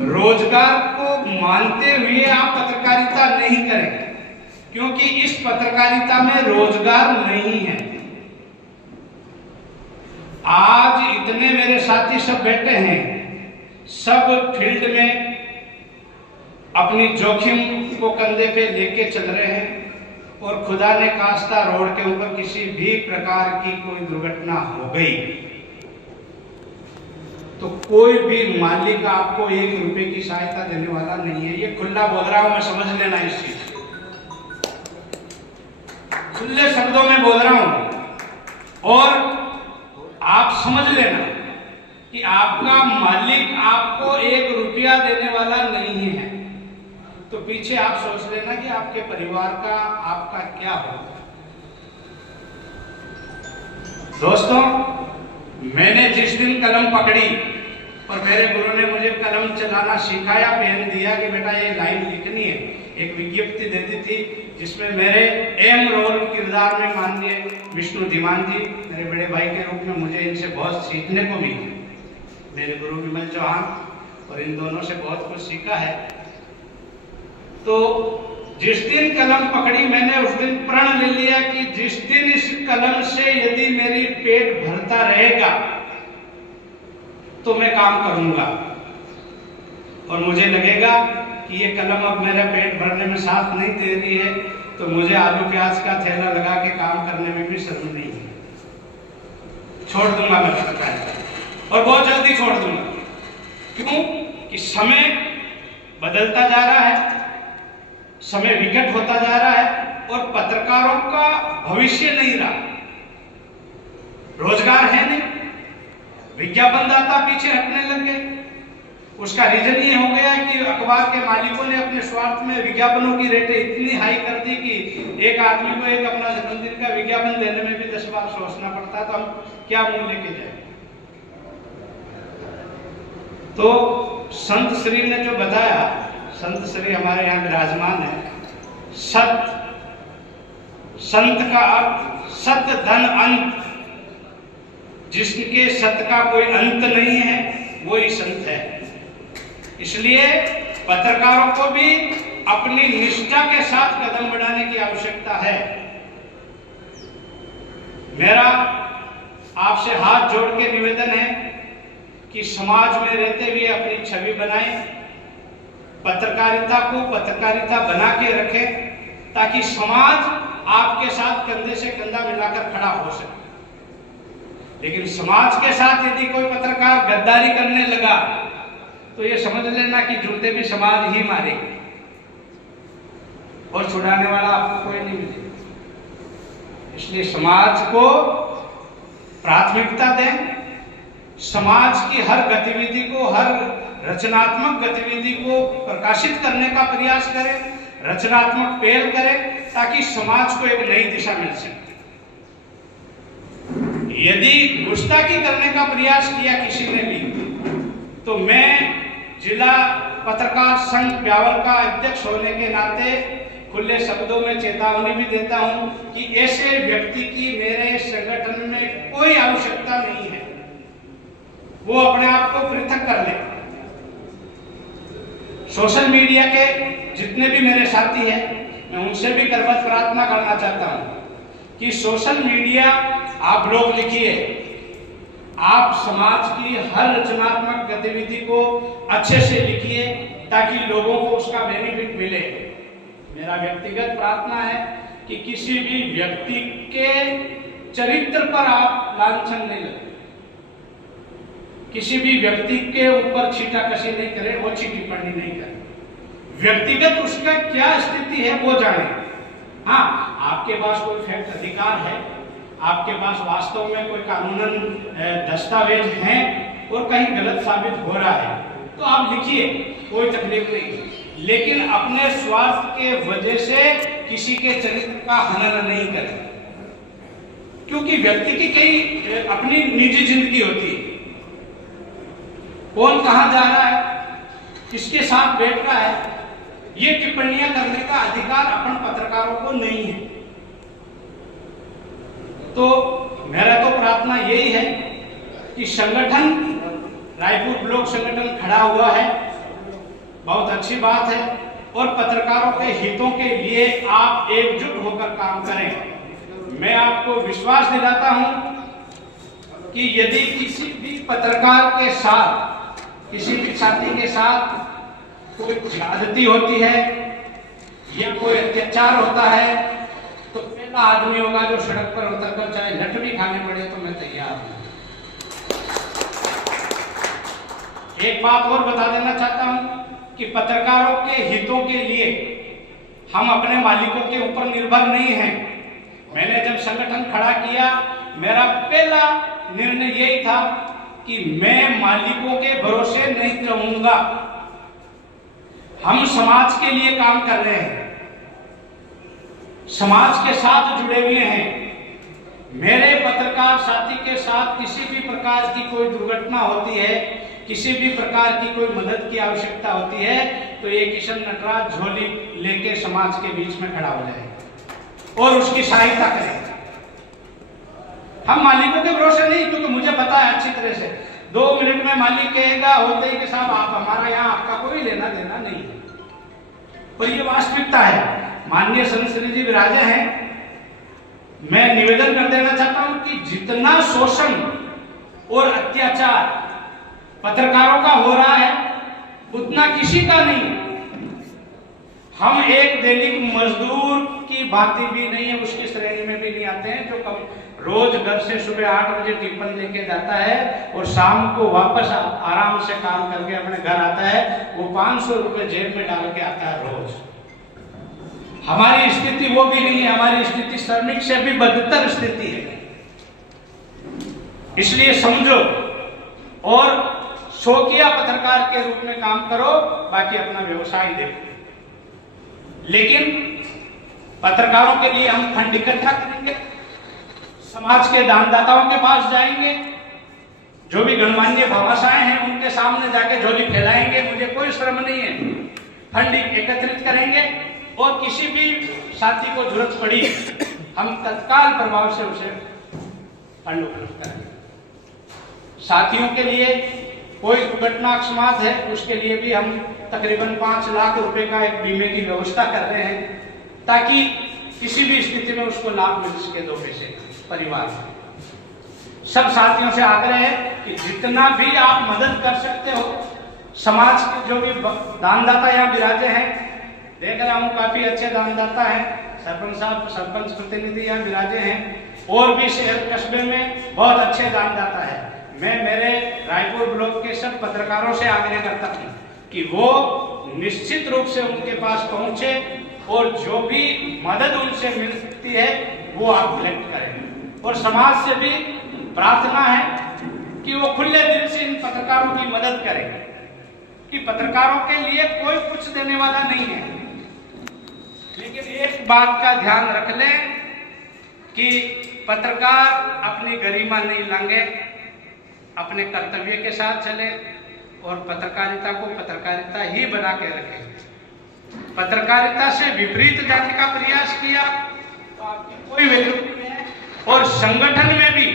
रोजगार को मानते हुए आप पत्रकारिता नहीं करें, क्योंकि इस पत्रकारिता में रोजगार नहीं है। आज इतने मेरे साथी सब बैठे हैं, सब फील्ड में अपनी जोखिम को कंधे पे लेके चल रहे हैं, और खुदा ने खास्ता रोड के ऊपर किसी भी प्रकार की कोई दुर्घटना हो गई तो कोई भी मालिक आपको 1 रुपए की सहायता देने वाला नहीं है। ये खुला बोल रहा हूं मैं, समझ लेना इस चीज, खुले शब्दों में बोल रहा हूं। और आप समझ लेना कि आपका मालिक आपको 1 रुपया देने वाला नहीं है। तो पीछे आप सोच लेना कि आपके परिवार का, आपका क्या होगा। दोस्तों, मैंने जिस दिन कलम पकड़ी और मेरे गुरु ने मुझे कलम चलाना सिखाया, पेन दिया कि बेटा ये लाइन लिखनी है, एक विज्ञप्ति दे दी थी जिसमें मेरे अहम रोल किरदार में माननीय विष्णु दीवान जी मेरे बड़े भाई के रूप में मुझे इनसे बहुत सीखने को मिला। मेरे गुरु विमल चौहान और इन दोनों से बहुत कुछ सीखा है। तो जिस दिन कलम पकड़ी मैंने उस दिन प्रण ले लिया कि जिस दिन इस कलम से यदि मेरी पेट भरता रहेगा तो मैं काम करूंगा, और मुझे लगेगा कि ये कलम अब मेरा पेट भरने में साथ नहीं दे रही है तो मुझे आलू प्याज का थैला लगा के काम करने में भी शर्म नहीं है। छोड़ दूंगा मैं पत्रकारिता, और बहुत जल्दी छोड़ दूंगा। क्यों? कि समय बदलता जा रहा है, समय विकट होता जा रहा है और पत्रकारों का भविष्य नहीं रहा। रोजगार है नहीं, विज्ञापनदाता पीछे हटने लग गए। उसका रीजन ये हो गया कि अखबार के मालिकों ने अपने स्वार्थ में विज्ञापनों की रेटें इतनी हाई कर दी कि एक आदमी को एक अपना जन्मदिन का विज्ञापन देने में भी 10 बार सोचना पड़ता है, तो हम क्या मुंह लेके जाए। तो संत श्री ने जो बताया, संत श्री हमारे यहाँ विराजमान है, संत का अर्थ सत धन अंत, जिसके सत का कोई अंत नहीं है वो ही संत है। इसलिए पत्रकारों को भी अपनी निष्ठा के साथ कदम बढ़ाने की आवश्यकता है। मेरा आपसे हाथ जोड़ के निवेदन है कि समाज में रहते हुए अपनी छवि बनाएं, पत्रकारिता को पत्रकारिता बना के रखें, ताकि समाज आपके साथ कंधे से कंधा मिलाकर खड़ा हो सके। लेकिन समाज के साथ यदि कोई पत्रकार गद्दारी करने लगा तो ये समझ लेना कि जूते भी समाज ही मारेगी और छुड़ाने वाला आपको कोई नहीं मिलेगा। इसलिए समाज को प्राथमिकता दें, समाज की हर गतिविधि को, हर रचनात्मक गतिविधि को प्रकाशित करने का प्रयास करें, रचनात्मक पहल करें, ताकि समाज को एक नई दिशा मिल सके। यदि गुस्ताखी करने का प्रयास किया किसी ने भी, तो मैं जिला पत्रकार संघ ब्यावर का अध्यक्ष होने के नाते खुले शब्दों में चेतावनी भी देता हूं कि ऐसे व्यक्ति की मेरे संगठन में कोई आवश्यकता नहीं है। वो अपने आप को पृथक कर ले। सोशल मीडिया के जितने भी मेरे साथी हैं, मैं उनसे भी करबद्ध प्रार्थना करना चाहता हूं कि सोशल मीडिया आप लोग लिखिए, आप समाज की हर रचनात्मक गतिविधि को अच्छे से लिखिए ताकि लोगों को उसका बेनिफिट मिले। मेरा व्यक्तिगत प्रार्थना है कि किसी भी व्यक्ति के चरित्र पर आप लांछन नहीं लगाएं, किसी भी व्यक्ति के ऊपर छींटाकशी नहीं करें, वो टिप्पणी नहीं करें। व्यक्तिगत उसका क्या स्थिति है वो जाने। हाँ, आपके पास कोई फैक्ट अधिकार है, आपके पास वास्तव में कोई कानूनन दस्तावेज हैं और कहीं गलत साबित हो रहा है तो आप लिखिए, कोई तकलीफ नहीं। लेकिन अपने स्वार्थ के वजह से किसी के चरित्र का हनन नहीं करें, क्योंकि व्यक्ति की कई अपनी निजी जिंदगी होती है। कौन कहां जा रहा है, किसके साथ बैठ रहा है, ये टिप्पणियां करने का अधिकार अपन पत्रकारों को नहीं है। तो मेरा तो प्रार्थना यही है कि संगठन, रायपुर ब्लॉक संगठन खड़ा हुआ है, बहुत अच्छी बात है, और पत्रकारों के हितों के लिए आप एकजुट होकर काम करें। मैं आपको विश्वास दिलाता हूं कि यदि किसी भी पत्रकार के साथ, किसी भी साथी के साथ कोई ज्यादती होती है या कोई अत्याचार होता है, तो पहला आदमी होगा जो सड़क पर उतरकर चाहे लठ भी खाने पड़े तो मैं तैयार हूं। एक बात और बता देना चाहता हूं कि पत्रकारों के हितों के लिए हम अपने मालिकों के ऊपर निर्भर नहीं हैं। मैंने जब संगठन खड़ा किया, मेरा पहला निर्णय यही था कि मैं मालिकों के भरोसे नहीं रहूंगा। हम समाज के लिए काम कर रहे हैं, समाज के साथ जुड़े हुए हैं। मेरे पत्रकार साथी के साथ किसी भी प्रकार की कोई दुर्घटना होती है, किसी भी प्रकार की कोई मदद की आवश्यकता होती है, तो ये किशन नटराज झोली लेके समाज के बीच में खड़ा हो जाएगा और उसकी सहायता करेगा। हम मालिकों के भरोसे नहीं, क्योंकि मुझे पता है अच्छी तरह से 2 मिनट में मालिक कहेगा होते ही कि साहब आप हमारा यहाँ आपका कोई लेना देना नहीं है। और ये वास्तविकता है। माननीय संत श्री जी विराजे हैं, मैं निवेदन कर देना चाहता हूं कि जितना शोषण और अत्याचार पत्रकारों का हो रहा है उतना किसी का नहीं। हम एक दैनिक मजदूर की भांति भी नहीं है, उसकी श्रेणी में भी नहीं आते हैं, जो रोज घर से सुबह 8 बजे टिफिन लेके जाता है और शाम को वापस आराम से काम करके अपने घर आता है। वो 500 रुपए जेब में डाल के आता है रोज। हमारी स्थिति वो भी नहीं है, हमारी स्थिति श्रमिक से भी बदतर स्थिति है। इसलिए समझो और शौकिया पत्रकार के रूप में काम करो, बाकी अपना व्यवसाय देखो। लेकिन पत्रकारों के लिए हम फंड इकट्ठा करेंगे, समाज के दानदाताओं के पास जाएंगे, जो भी गणमान्य भामाशाएं हैं उनके सामने जाके झोली फैलाएंगे, मुझे कोई शर्म नहीं है। फंड एकत्रित करेंगे और किसी भी साथी को जरूरत पड़ी हम तत्काल प्रभाव से उसे फंड उपलब्ध करेंगे। साथियों के लिए कोई दुर्घटना अकस्मात है, उसके लिए भी हम तकरीबन 5 लाख रुपए का एक बीमे की व्यवस्था कर रहे हैं, ताकि किसी भी स्थिति में उसको लाभ मिल सके 2 पैसे परिवार में। सब साथियों से आग्रह है कि जितना भी आप मदद कर सकते हो, समाज के जो भी दानदाता यहाँ विराजे हैं, देख रहा हूँ काफी अच्छे दानदाता हैं, सरपंच साहब, सरपंच प्रतिनिधि यहाँ विराजे हैं, और भी शहर कस्बे में बहुत अच्छे दानदाता है। मैं मेरे रायपुर ब्लॉक के सब पत्रकारों से आग्रह करता हूँ कि वो निश्चित रूप से उनके पास पहुंचे और जो भी मदद उनसे मिल सकती है वो आप कलेक्ट करें। और समाज से भी प्रार्थना है कि वो खुले दिल से इन पत्रकारों की मदद करें, कि पत्रकारों के लिए कोई कुछ देने वाला नहीं है। लेकिन एक बात का ध्यान रख लें कि पत्रकार अपनी गरिमा नहीं लांगे, अपने कर्तव्य के साथ चले और पत्रकारिता को पत्रकारिता ही बना के रखे। पत्रकारिता से विपरीत जाने का प्रयास किया तो आपकी कोई वैल्यू नहीं है। और संगठन में भी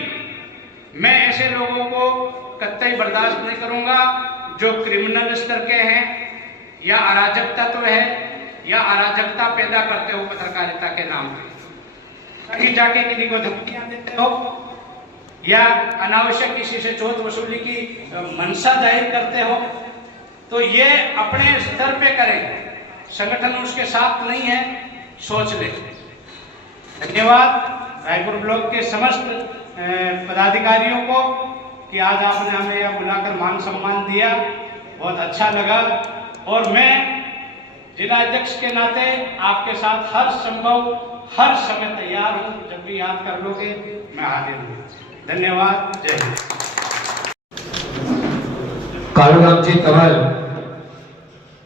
मैं ऐसे लोगों को कतई बर्दाश्त नहीं करूंगा जो क्रिमिनल स्तर के हैं या अराजकता तो है या अराजकता पैदा करते हो पत्रकारिता के नाम पे, कहीं जाके किसी को धमकियां देते हो या अनावश्यक किसी से चोट वसूली की मंशा जाहिर करते हो, तो ये अपने स्तर पे करें, संगठन उसके साथ नहीं है, सोच ले। धन्यवाद रायपुर ब्लॉक के समस्त पदाधिकारियों को कि आज आपने हमें यह बुलाकर मान सम्मान दिया, बहुत अच्छा लगा। और मैं जिला अध्यक्ष के नाते आपके साथ हर संभव हर समय तैयार हूं, जब भी याद कर लोगे मैं हाजिर हूं। धन्यवाद, जय हिंद। कालूराम जी तंवर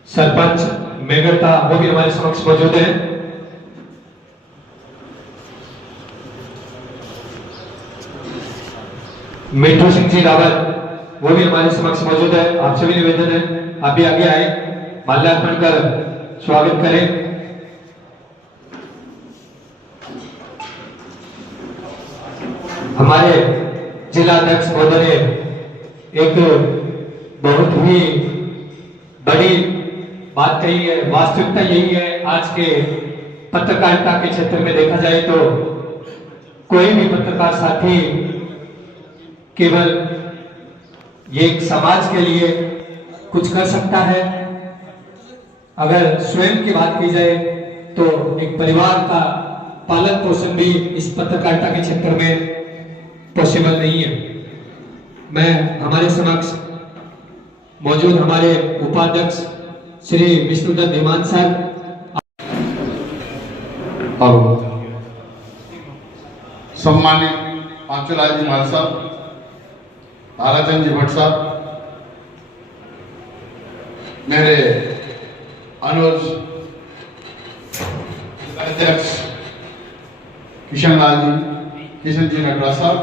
सरपंच मेगड़ता वो भी हमारे समक्ष मौजूद है। मिठू सिंह जी रावत वो भी हमारे समक्ष मौजूद है। आपसे भी निवेदन है आप भी आगे आए, माल्यार्पण कर स्वागत करें। हमारे जिला अध्यक्ष महोदय ने एक बहुत ही बड़ी बात कही है। वास्तविकता यही है, आज के पत्रकारिता के क्षेत्र में देखा जाए तो कोई भी पत्रकार साथी केवल ये एक समाज के लिए कुछ कर सकता है। अगर स्वयं की बात की जाए तो एक परिवार का पालन पोषण भी इस पत्रकारिता के क्षेत्र में पॉसिबल नहीं है। मैं हमारे समक्ष मौजूद हमारे उपाध्यक्ष श्री विष्णुदत्त धीमान सर और सम्मानित पांचूलाल जी महाराज साहब, ताराचंद जी भट्ट साहब, मेरे अनुज अध्यक्ष किशन जी नटराज साहब,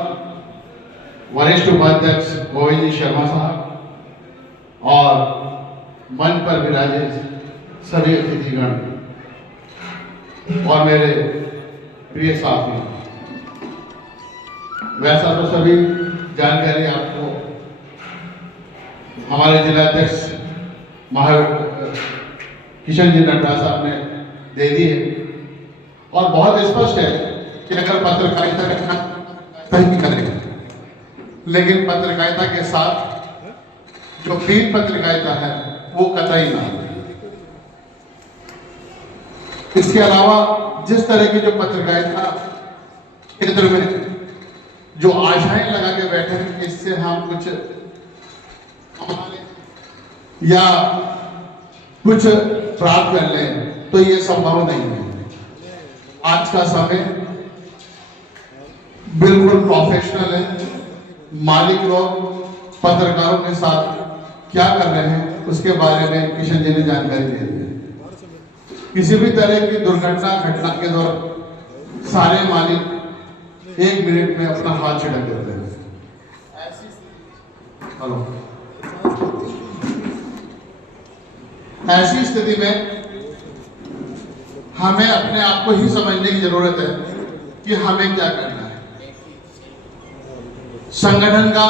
वरिष्ठ उपाध्यक्ष गोविंद जी शर्मा साहब और मंच पर विराजे सभी अतिथिगण और मेरे प्रिय साथी। वैसा तो सभी जानकारी आपको हमारे जिला अध्यक्ष किशन जी नटराज साहब ने दे दी है और बहुत स्पष्ट है कि अगर पत्रकारिता का सही करेगा, लेकिन पत्रकारिता के साथ जो फील्ड पत्रकारिता है वो कतई ना। इसके अलावा जिस तरह की जो पत्रकारिता क्षेत्र में जो आशाएं लगा के बैठे हैं कि इससे हम कुछ या कुछ प्राप्त कर लें, तो ये संभव नहीं है। आज का समय बिल्कुल प्रोफेशनल है, मालिक लोग पत्रकारों के साथ क्या कर रहे हैं उसके बारे में किशन जी ने जानकारी दे दी है। किसी भी तरह की दुर्घटना घटना के दौरान सारे मालिक 1 मिनट में अपना हाथ छिड़क देते हैं। हेलो, ऐसी स्थिति में हमें अपने आप को ही समझने की जरूरत है कि हमें क्या करना है। संगठन का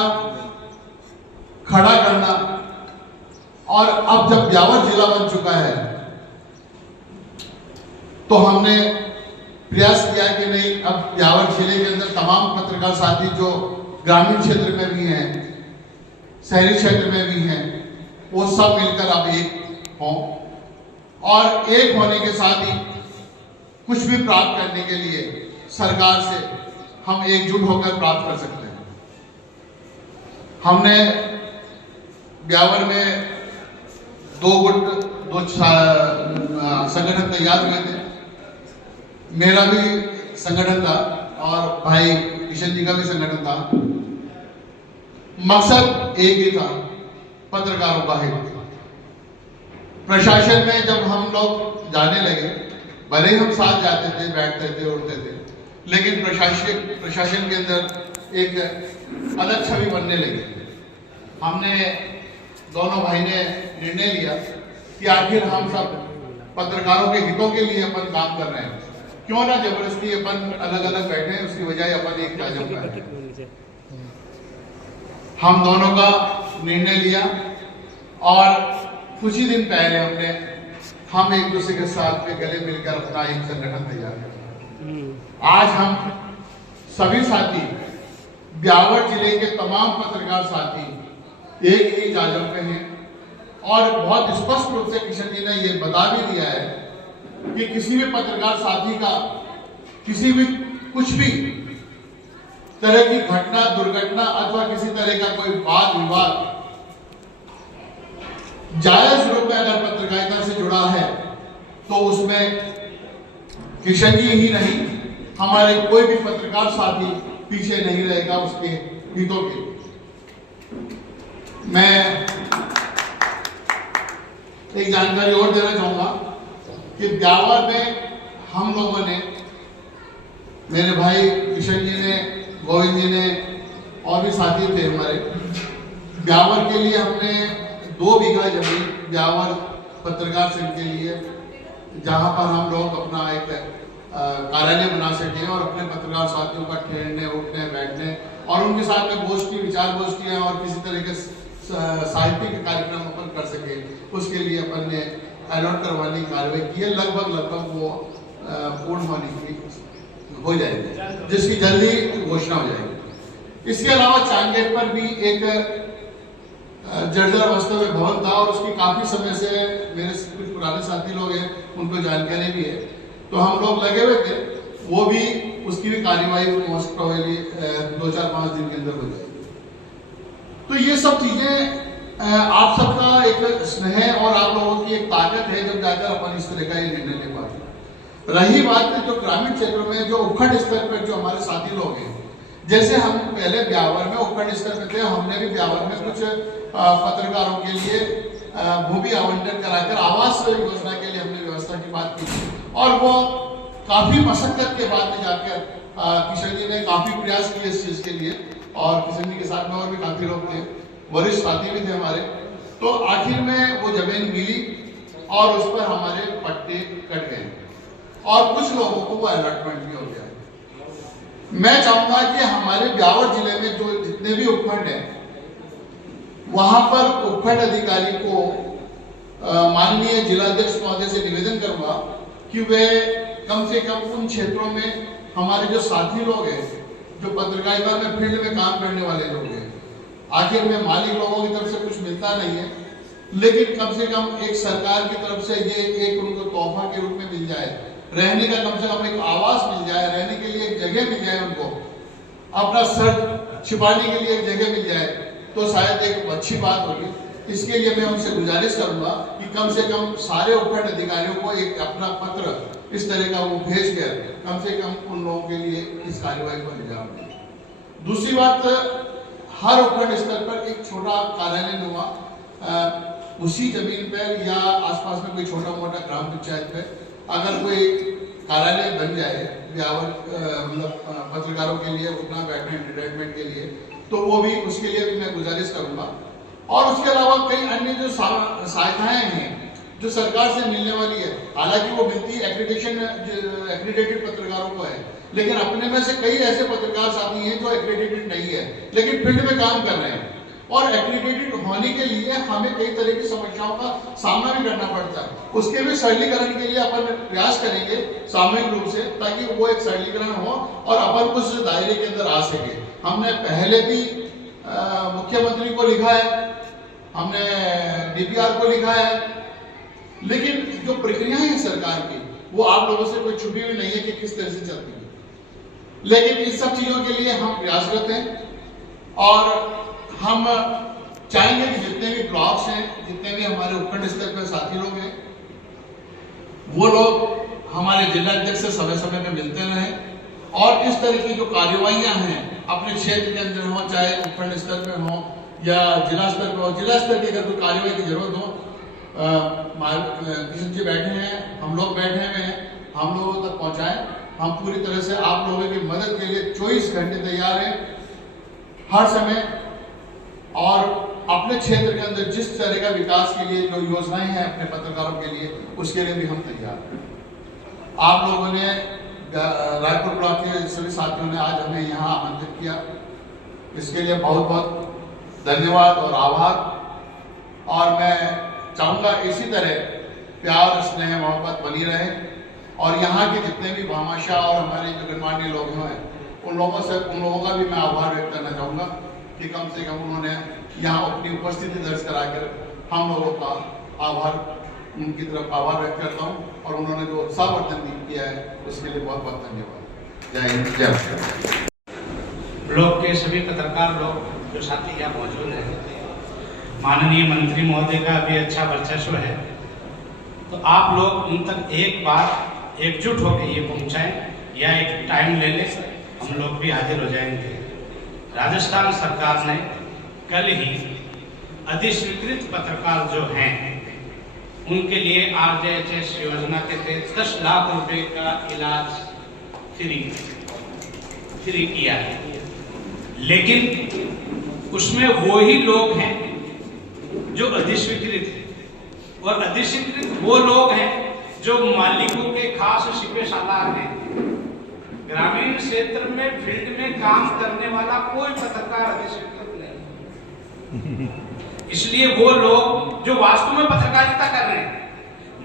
खड़ा करना, और अब जब ब्यावर जिला बन चुका है तो हमने प्रयास किया कि नहीं, अब ब्यावर जिले के अंदर तमाम पत्रकार साथी जो ग्रामीण क्षेत्र में भी हैं, शहरी क्षेत्र में भी हैं, वो सब मिलकर अब एक हों, और एक होने के साथ ही कुछ भी प्राप्त करने के लिए सरकार से हम एकजुट होकर प्राप्त कर सकते हैं। हमने ब्यावर में 2 संगठन तैयार हुए थे। मेरा भी संगठन था और भाई किशन जी का भी संगठन था। मकसद एक ही था, पत्रकारों का हित। प्रशासन में जब हम लोग जाने लगे, भले ही हम साथ जाते थे, बैठते थे, उठते थे, लेकिन प्रशासन के अंदर एक अलग छवि बनने लगी। हमने दोनों भाई ने निर्णय लिया कि आखिर हम सब पत्रकारों के हितों के लिए अपन काम कर रहे हैं, क्यों ना जबरदस्ती अपन अलग अलग बैठे, उसकी बजाय अपन एक ताजम करें। हम दोनों का निर्णय लिया और कुछ ही दिन पहले हम एक दूसरे के साथ में गले मिलकर अपना एक संगठन तैयार किया। आज हम सभी साथी, ब्यावर जिले के तमाम पत्रकार साथी एक ही जाजम पे हैं, और बहुत स्पष्ट रूप से किशन जी ने ये बता भी दिया है कि किसी भी पत्रकार साथी का किसी भी कुछ भी तरह की घटना, दुर्घटना अथवा किसी तरह का कोई वाद विवाद जायज रूप में अगर पत्रकारिता से जुड़ा है तो उसमें किशन जी ही नहीं, हमारे कोई भी पत्रकार साथी पीछे नहीं रहेगा उसके हितों के। मैं एक जानकारी और देना चाहूंगा कि ब्यावर में हम लोगों ने, मेरे भाई किशन जी ने, गोविंद जी ने और भी साथी थे हमारे, ब्यावर के लिए हमने 2 बीघा जमीन ब्यावर पत्रकार संघ के लिए, जहां पर हम लोग अपना एक कार्यालय बना सके और अपने पत्रकार साथियों का ठहरने, उठने, बैठने और उनके साथ में गोष्ठी, विचार गोष्ठियां और किसी तरह के साहित्यिक कार्यक्रम अपन कर सके, उसके लिए अपन ने अलॉट करवाने की कार्रवाई की है। लगभग वो पूर्ण होने की हो जाएगी, जिसकी जल्दी घोषणा हो जाएगी। इसके अलावा चांदगेट पर भी एक जर्जर अवस्था में भवन था और उसकी काफी समय से मेरे कुछ पुराने साथी लोग हैं, उनको जानकारी भी है, तो हम लोग लगे हुए थे। वो भी, उसकी भी कार्यवाही मोस्ट प्रोबेबली 2-4-5 दिन के अंदर हो जाएगी। तो ये सब चीजें आप सबका एक स्नेह और आप लोगों की एक ताकत है जब जाकर अपन इस तरह का ये निर्णय ले पाते। रही बात जो ग्रामीण क्षेत्रों में जो उखड़ स्तर पर जो हमारे साथी लोग हैं, जैसे हम पहले ब्यावर में उखड़ स्तर पे थे, हमने भी ब्यावर में कुछ पत्रकारों के लिए भूमि आवंटन कराकर आवास योजना के लिए हमने व्यवस्था की बात की, और वो काफी मशक्कत के बाद में जाकर किशन जी ने काफी प्रयास किए इस चीज के लिए, और किशन जी के साथ में और भी काफी लोग थे, वरिष्ठ साथी भी थे हमारे। तो आखिर में वो जमीन मिली और उस पर हमारे पट्टे कट गए और कुछ लोगों को वो अलॉटमेंट भी हो गया। मैं चाहूंगा कि हमारे ब्यावर जिले में जो जितने भी उपखंड हैं, वहां पर उपखंड अधिकारी को माननीय जिलाध्यक्ष महोदय से निवेदन करूंगा कि वे कम से कम उन क्षेत्रों में हमारे जो साथी लोग हैं, जो पत्रकारिता में फील्ड में काम करने वाले लोग हैं, आखिर में मालिक लोगों की तरफ से कुछ मिलता नहीं है, लेकिन कम से कम एक सरकार की तरफ से ये एक उनको तोहफा के रूप में मिल जाए, रहने का कम से कम एक आवास मिल जाए, रहने के लिए एक जगह मिल जाए, उनको अपना सर छिपाने के लिए एक जगह मिल जाए, तो शायद एक अच्छी बात होगी। इसके लिए मैं उनसे गुजारिश करूंगा कि कम से कम सारे उपखंड अधिकारियों को एक अपना पत्र इस तरह का वो भेज कर कम से कम उन लोगों के लिए इस कार्यवाही को अंजाम दें। दूसरी बात, हर उपखंड स्तर पर एक छोटा कार्यालय नुमा उसी जमीन पर या आसपास में कोई छोटा मोटा ग्राम पंचायत पे अगर कोई कार्यालय बन जाए मतलब पत्रकारों के लिए उठना बैठना एंटरटेनमेंट के लिए, तो वो भी उसके लिए भी मैं गुजारिश करूंगा। और उसके अलावा कई अन्य जो सहायताएं हैं जो सरकार से मिलने वाली है, हालांकि वो मिलती एक्रेडिटेड पत्रकारों को है, लेकिन अपने में से कई ऐसे पत्रकार साथी हैं जो एक्रेडिटेड नहीं है लेकिन फील्ड में काम कर रहे हैं, और एक्रेडिटेड होने के लिए हमें कई तरह की समस्याओं का सामना भी करना पड़ता है। उसके भी सरलीकरण के लिए अपन प्रयास करेंगे सामूहिक रूप से, ताकि वो एक सरलीकरण हो और अपन उस दायरे के अंदर आ सके। हमने पहले भी मुख्यमंत्री को लिखा है, हमने डीपीआर को लिखा है, लेकिन जो प्रक्रियाएं हैं सरकार की वो आप लोगों से कोई छुपी हुई नहीं है कि किस तरह से चलती है। लेकिन इन सब चीजों के लिए हम प्रयासरत हैं और हम चाहेंगे कि जितने भी ब्लॉक्स हैं, जितने भी हमारे उपखंड स्तर पर साथी लोग हैं, वो लोग हमारे जिला अध्यक्ष से समय समय में मिलते रहें और इस तरह की जो कार्यवाहियां हैं अपने क्षेत्र के अंदर हो, चाहे उपखंड स्तर पर हो या जिला स्तर पर हो, जिला स्तर की अगर कोई कार्यवाही की जरूरत हो, किशन जी बैठे हैं, हम लोग बैठे हुए हैं, हम लोगों तक पहुंचाएं। हम पूरी तरह से आप लोगों की मदद के लिए 24 घंटे तैयार हैं हर समय, और अपने क्षेत्र के अंदर जिस तरह का विकास के लिए जो योजनाएं हैं अपने पत्रकारों के लिए, उसके लिए भी हम तैयार हैं। आप लोगों ने रायपुर ब्लॉक के सभी साथियों ने आज हमें यहाँ आमंत्रित किया, इसके लिए बहुत बहुत धन्यवाद और आभार। और मैं चाहूँगा इसी तरह प्यार स्नेह मोहब्बत बनी रहे, और यहाँ के जितने भी भामाशाह और हमारे जो गणमान्य लोग हैं उन लोगों का भी मैं आभार व्यक्त करना चाहूँगा कि कम से कम उन्होंने यहाँ अपनी उपस्थिति दर्ज करा कर हम लोगों का आभार, उनकी तरफ आभार व्यक्त करता हूँ, और उन्होंने जो उत्साहवर्धन किया है उसके लिए बहुत बहुत धन्यवाद। जय हिंद, जय भारत। ब्लॉक के सभी पत्रकार लोग जो साथी यहाँ मौजूद हैं, माननीय मंत्री महोदय का भी अच्छा वर्चस्व है, तो आप लोग उन तक एक बार एकजुट होकर ये पहुँचाएं या एक टाइम ले लें, हम लोग भी हाजिर हो जाएंगे। राजस्थान सरकार ने कल ही अधिस्वीकृत पत्रकार जो हैं उनके लिए RJHS योजना के तहत 10 लाख रुपए का इलाज फ्री किया है, लेकिन उसमें वो ही लोग हैं जो अधिस्वीकृत हैं, और अधिस्वीकृत वो लोग हैं जो मालिकों के खास सिपे सालार हैं। ग्रामीण क्षेत्र में फील्ड में काम करने वाला कोई पत्रकार अधिस्वीकृत नहीं, इसलिए वो लोग जो वास्तव में पत्रकारिता कर रहे हैं,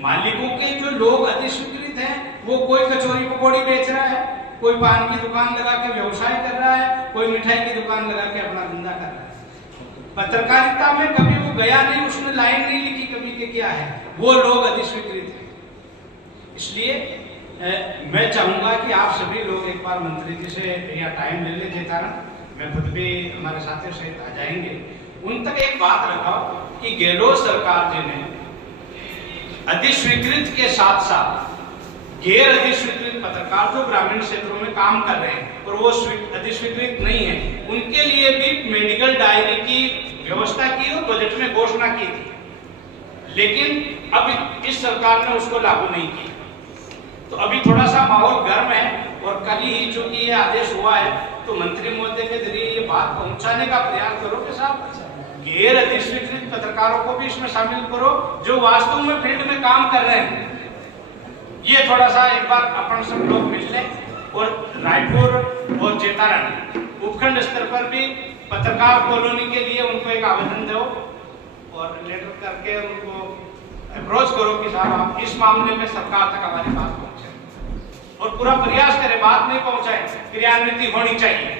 मालिकों के जो लोग अधिस्वीकृत हैं, वो कोई कचौरी पकौड़ी बेच रहा है, कोई पान की दुकान लगा के व्यवसाय कर रहा है, कोई मिठाई की दुकान लगा के अपना धंधा कर रहा है। पत्रकारिता में कभी वो गया नहीं, उसने लाइन नहीं लिखी कभी के क्या है, वो लोग अधिस्वीकृत हैं। इसलिए मैं चाहूंगा कि आप सभी लोग एक बार मंत्री जी से या टाइम ले लें, जेतारण मैं खुद भी हमारे साथियों से आ जाएंगे, उन तक एक बात रखाओ कि गहलोत सरकार जी ने अधिस्वीकृत के साथ साथ गैर अधिस्वीकृत पत्रकार जो ग्रामीण क्षेत्रों में काम कर रहे हैं और वो अधिस्वीकृत नहीं है, उनके लिए भी मेडिकल डायरी की व्यवस्था की और बजट में घोषणा की थी, लेकिन अब इस सरकार ने उसको लागू नहीं किया। तो अभी थोड़ा सा माहौल गर्म है, और कल ही चूंकि ये आदेश हुआ है तो मंत्री महोदय के जरिए ये बात पहुंचाने का प्रयास करो कि साहब गैर अधिस्वीकृत पत्रकारों को भी इसमें शामिल करो जो वास्तव में फील्ड में काम कर रहे हैं। ये थोड़ा सा एक बार अपन सब लोग मिल लें, और रायपुर और जेतारण उपखंड स्तर पर भी पत्रकार कॉलोनी के लिए उनको एक आवेदन दो और लेटर करके उनको अप्रोच करो कि साहब आप इस मामले में सरकार तक हमारी बात पहुंचे, और पूरा प्रयास करें, बात नहीं पहुंचाए, क्रियान्विति होनी चाहिए।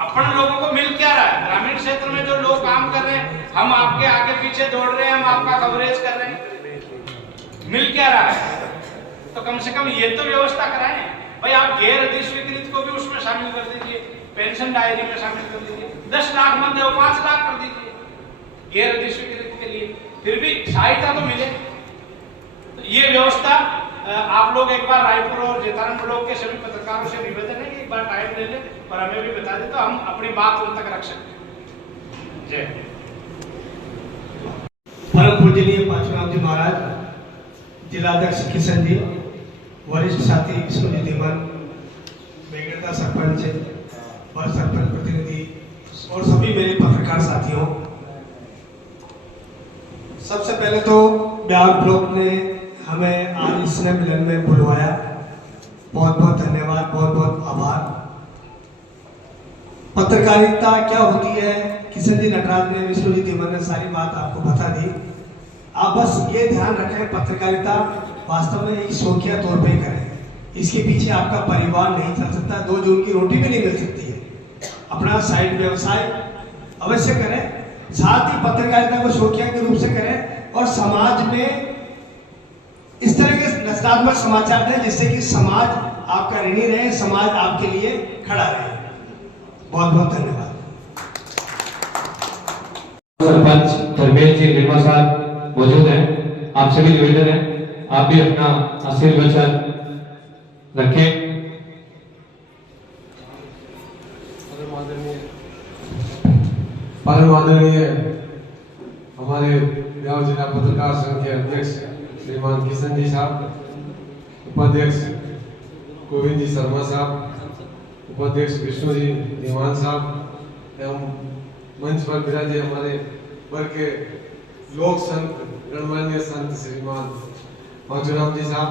अपन लोगों को मिल क्या रहा है, ग्रामीण क्षेत्र में जो लोग काम कर रहे हैं, हम आपके आगे पीछे दौड़ रहे हैं, हम आपका कवरेज कर रहे हैं, मिल क्या रहा है, तो कम से कम ये तो व्यवस्था कराएं भाई। आप गैर अधिस्वीकृत को भी उसमें शामिल कर दीजिए, पेंशन डायरी में शामिल कर दीजिए, 10 लाख मत दो 5 लाख कर दीजिए गैर अधिस्वीकृत के लिए, फिर भी सहायता तो मिले। तो ये व्यवस्था आप लोग एक बार रायपुर और जेतारण ब्लॉक के सभी पत्रकारों से निवेदन है कि एक बार टाइम ले लें और हमें भी बता दें, तो हम अपनी बात उन तक रख सकते हैं। जय परम पूजनीय पाचुराम जी महाराज, जिलाध्यक्ष किशन जी, वरिष्ठ साथी विष्णु देवन, मेघरता सरपंच और सरपंच प्रतिनिधि और सभी मेरे पत्रकार साथियों, सबसे पहले तो ब्यावर ब्लॉक ने हमें आज स्नेह मिलन में बुलवाया, बहुत बहुत धन्यवाद, बहुत बहुत आभार। पत्रकारिता क्या होती है, किशन जी नटराज ने, विष्णु जी देवन ने सारी बात आपको बता दी। आप बस ये ध्यान रखें, पत्रकारिता वास्तव में एक शौकिया तौर पे करें, इसके पीछे आपका परिवार नहीं चल सकता, 2 जून की रोटी भी नहीं मिल सकती है। अपना साइड व्यवसाय अवश्य करें, साथ ही पत्रकारिता को शौकिया के रूप से करें और समाज में इस तरह के रचनात्मक समाचार दें जिससे कि समाज आपका ऋणी रहे, समाज आपके लिए खड़ा रहे। बहुत बहुत धन्यवाद। सरपंच धर्मेश जी निर्मा साहब मौजूद हैं। आप सभी निवेदन है, आप भी अपना आशीर्वचन रखें। परम आदरणीय हमारे ब्यावर जिला पत्रकार संघ के अध्यक्ष श्रीमान किशन जी साहब, उपाध्यक्ष गोविंद जी शर्मा साहब, उपाध्यक्ष विष्णु जी दीवान साहब एवं मंच पर विराजे हमारे वर्ग के लोक संत गणमान्य संत श्रीमान पाचुराम जी साहब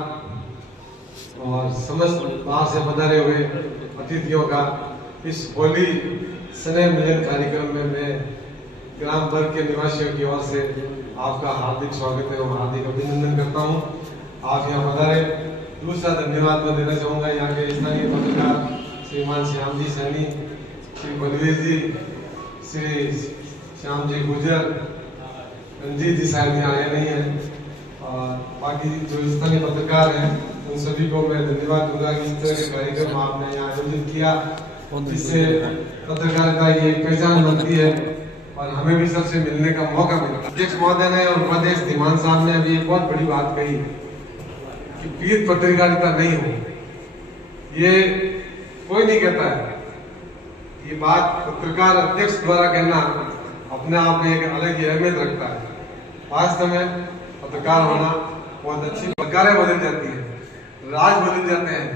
और समस्त बाहर से पधारे हुए अतिथियों का इस होली स्नेह मिलन कार्यक्रम में मैं ग्राम वर्ग के निवासियों की ओर से आपका हार्दिक स्वागत है और हार्दिक अभिनंदन करता हूं। आप यहाँ पधारे। दूसरा धन्यवाद मैं देना चाहूँगा यहाँ के स्थानीय पत्रकार श्रीमान श्याम जी सैनी, श्री बलवीर जी, श्री श्याम जी गुर्जर, रंजीत जी शायद यहाँ आए नहीं है, और बाकी जो स्थानीय पत्रकार हैं उन सभी को मैं धन्यवाद दूंगा कि इस तरह के कार्यक्रम आपने यहाँ आयोजित किया, जिससे पत्रकारिता की एक पहचान बनती है और हमें भी सबसे मिलने का मौका मिला। अध्यक्ष महोदय ने और उपाध्यक्ष धीमान साहब ने अभी एक बहुत बड़ी बात कही कि पीड़ित पत्रकारिता नहीं हो, ये कोई नहीं कहता है। ये बात पत्रकार अध्यक्ष द्वारा कहना अपने आप में एक अलग ही अहमियत रखता है। वास्तव में पत्रकार होना बहुत अच्छी, सरकारें बदल जाती है, राज बदल जाते हैं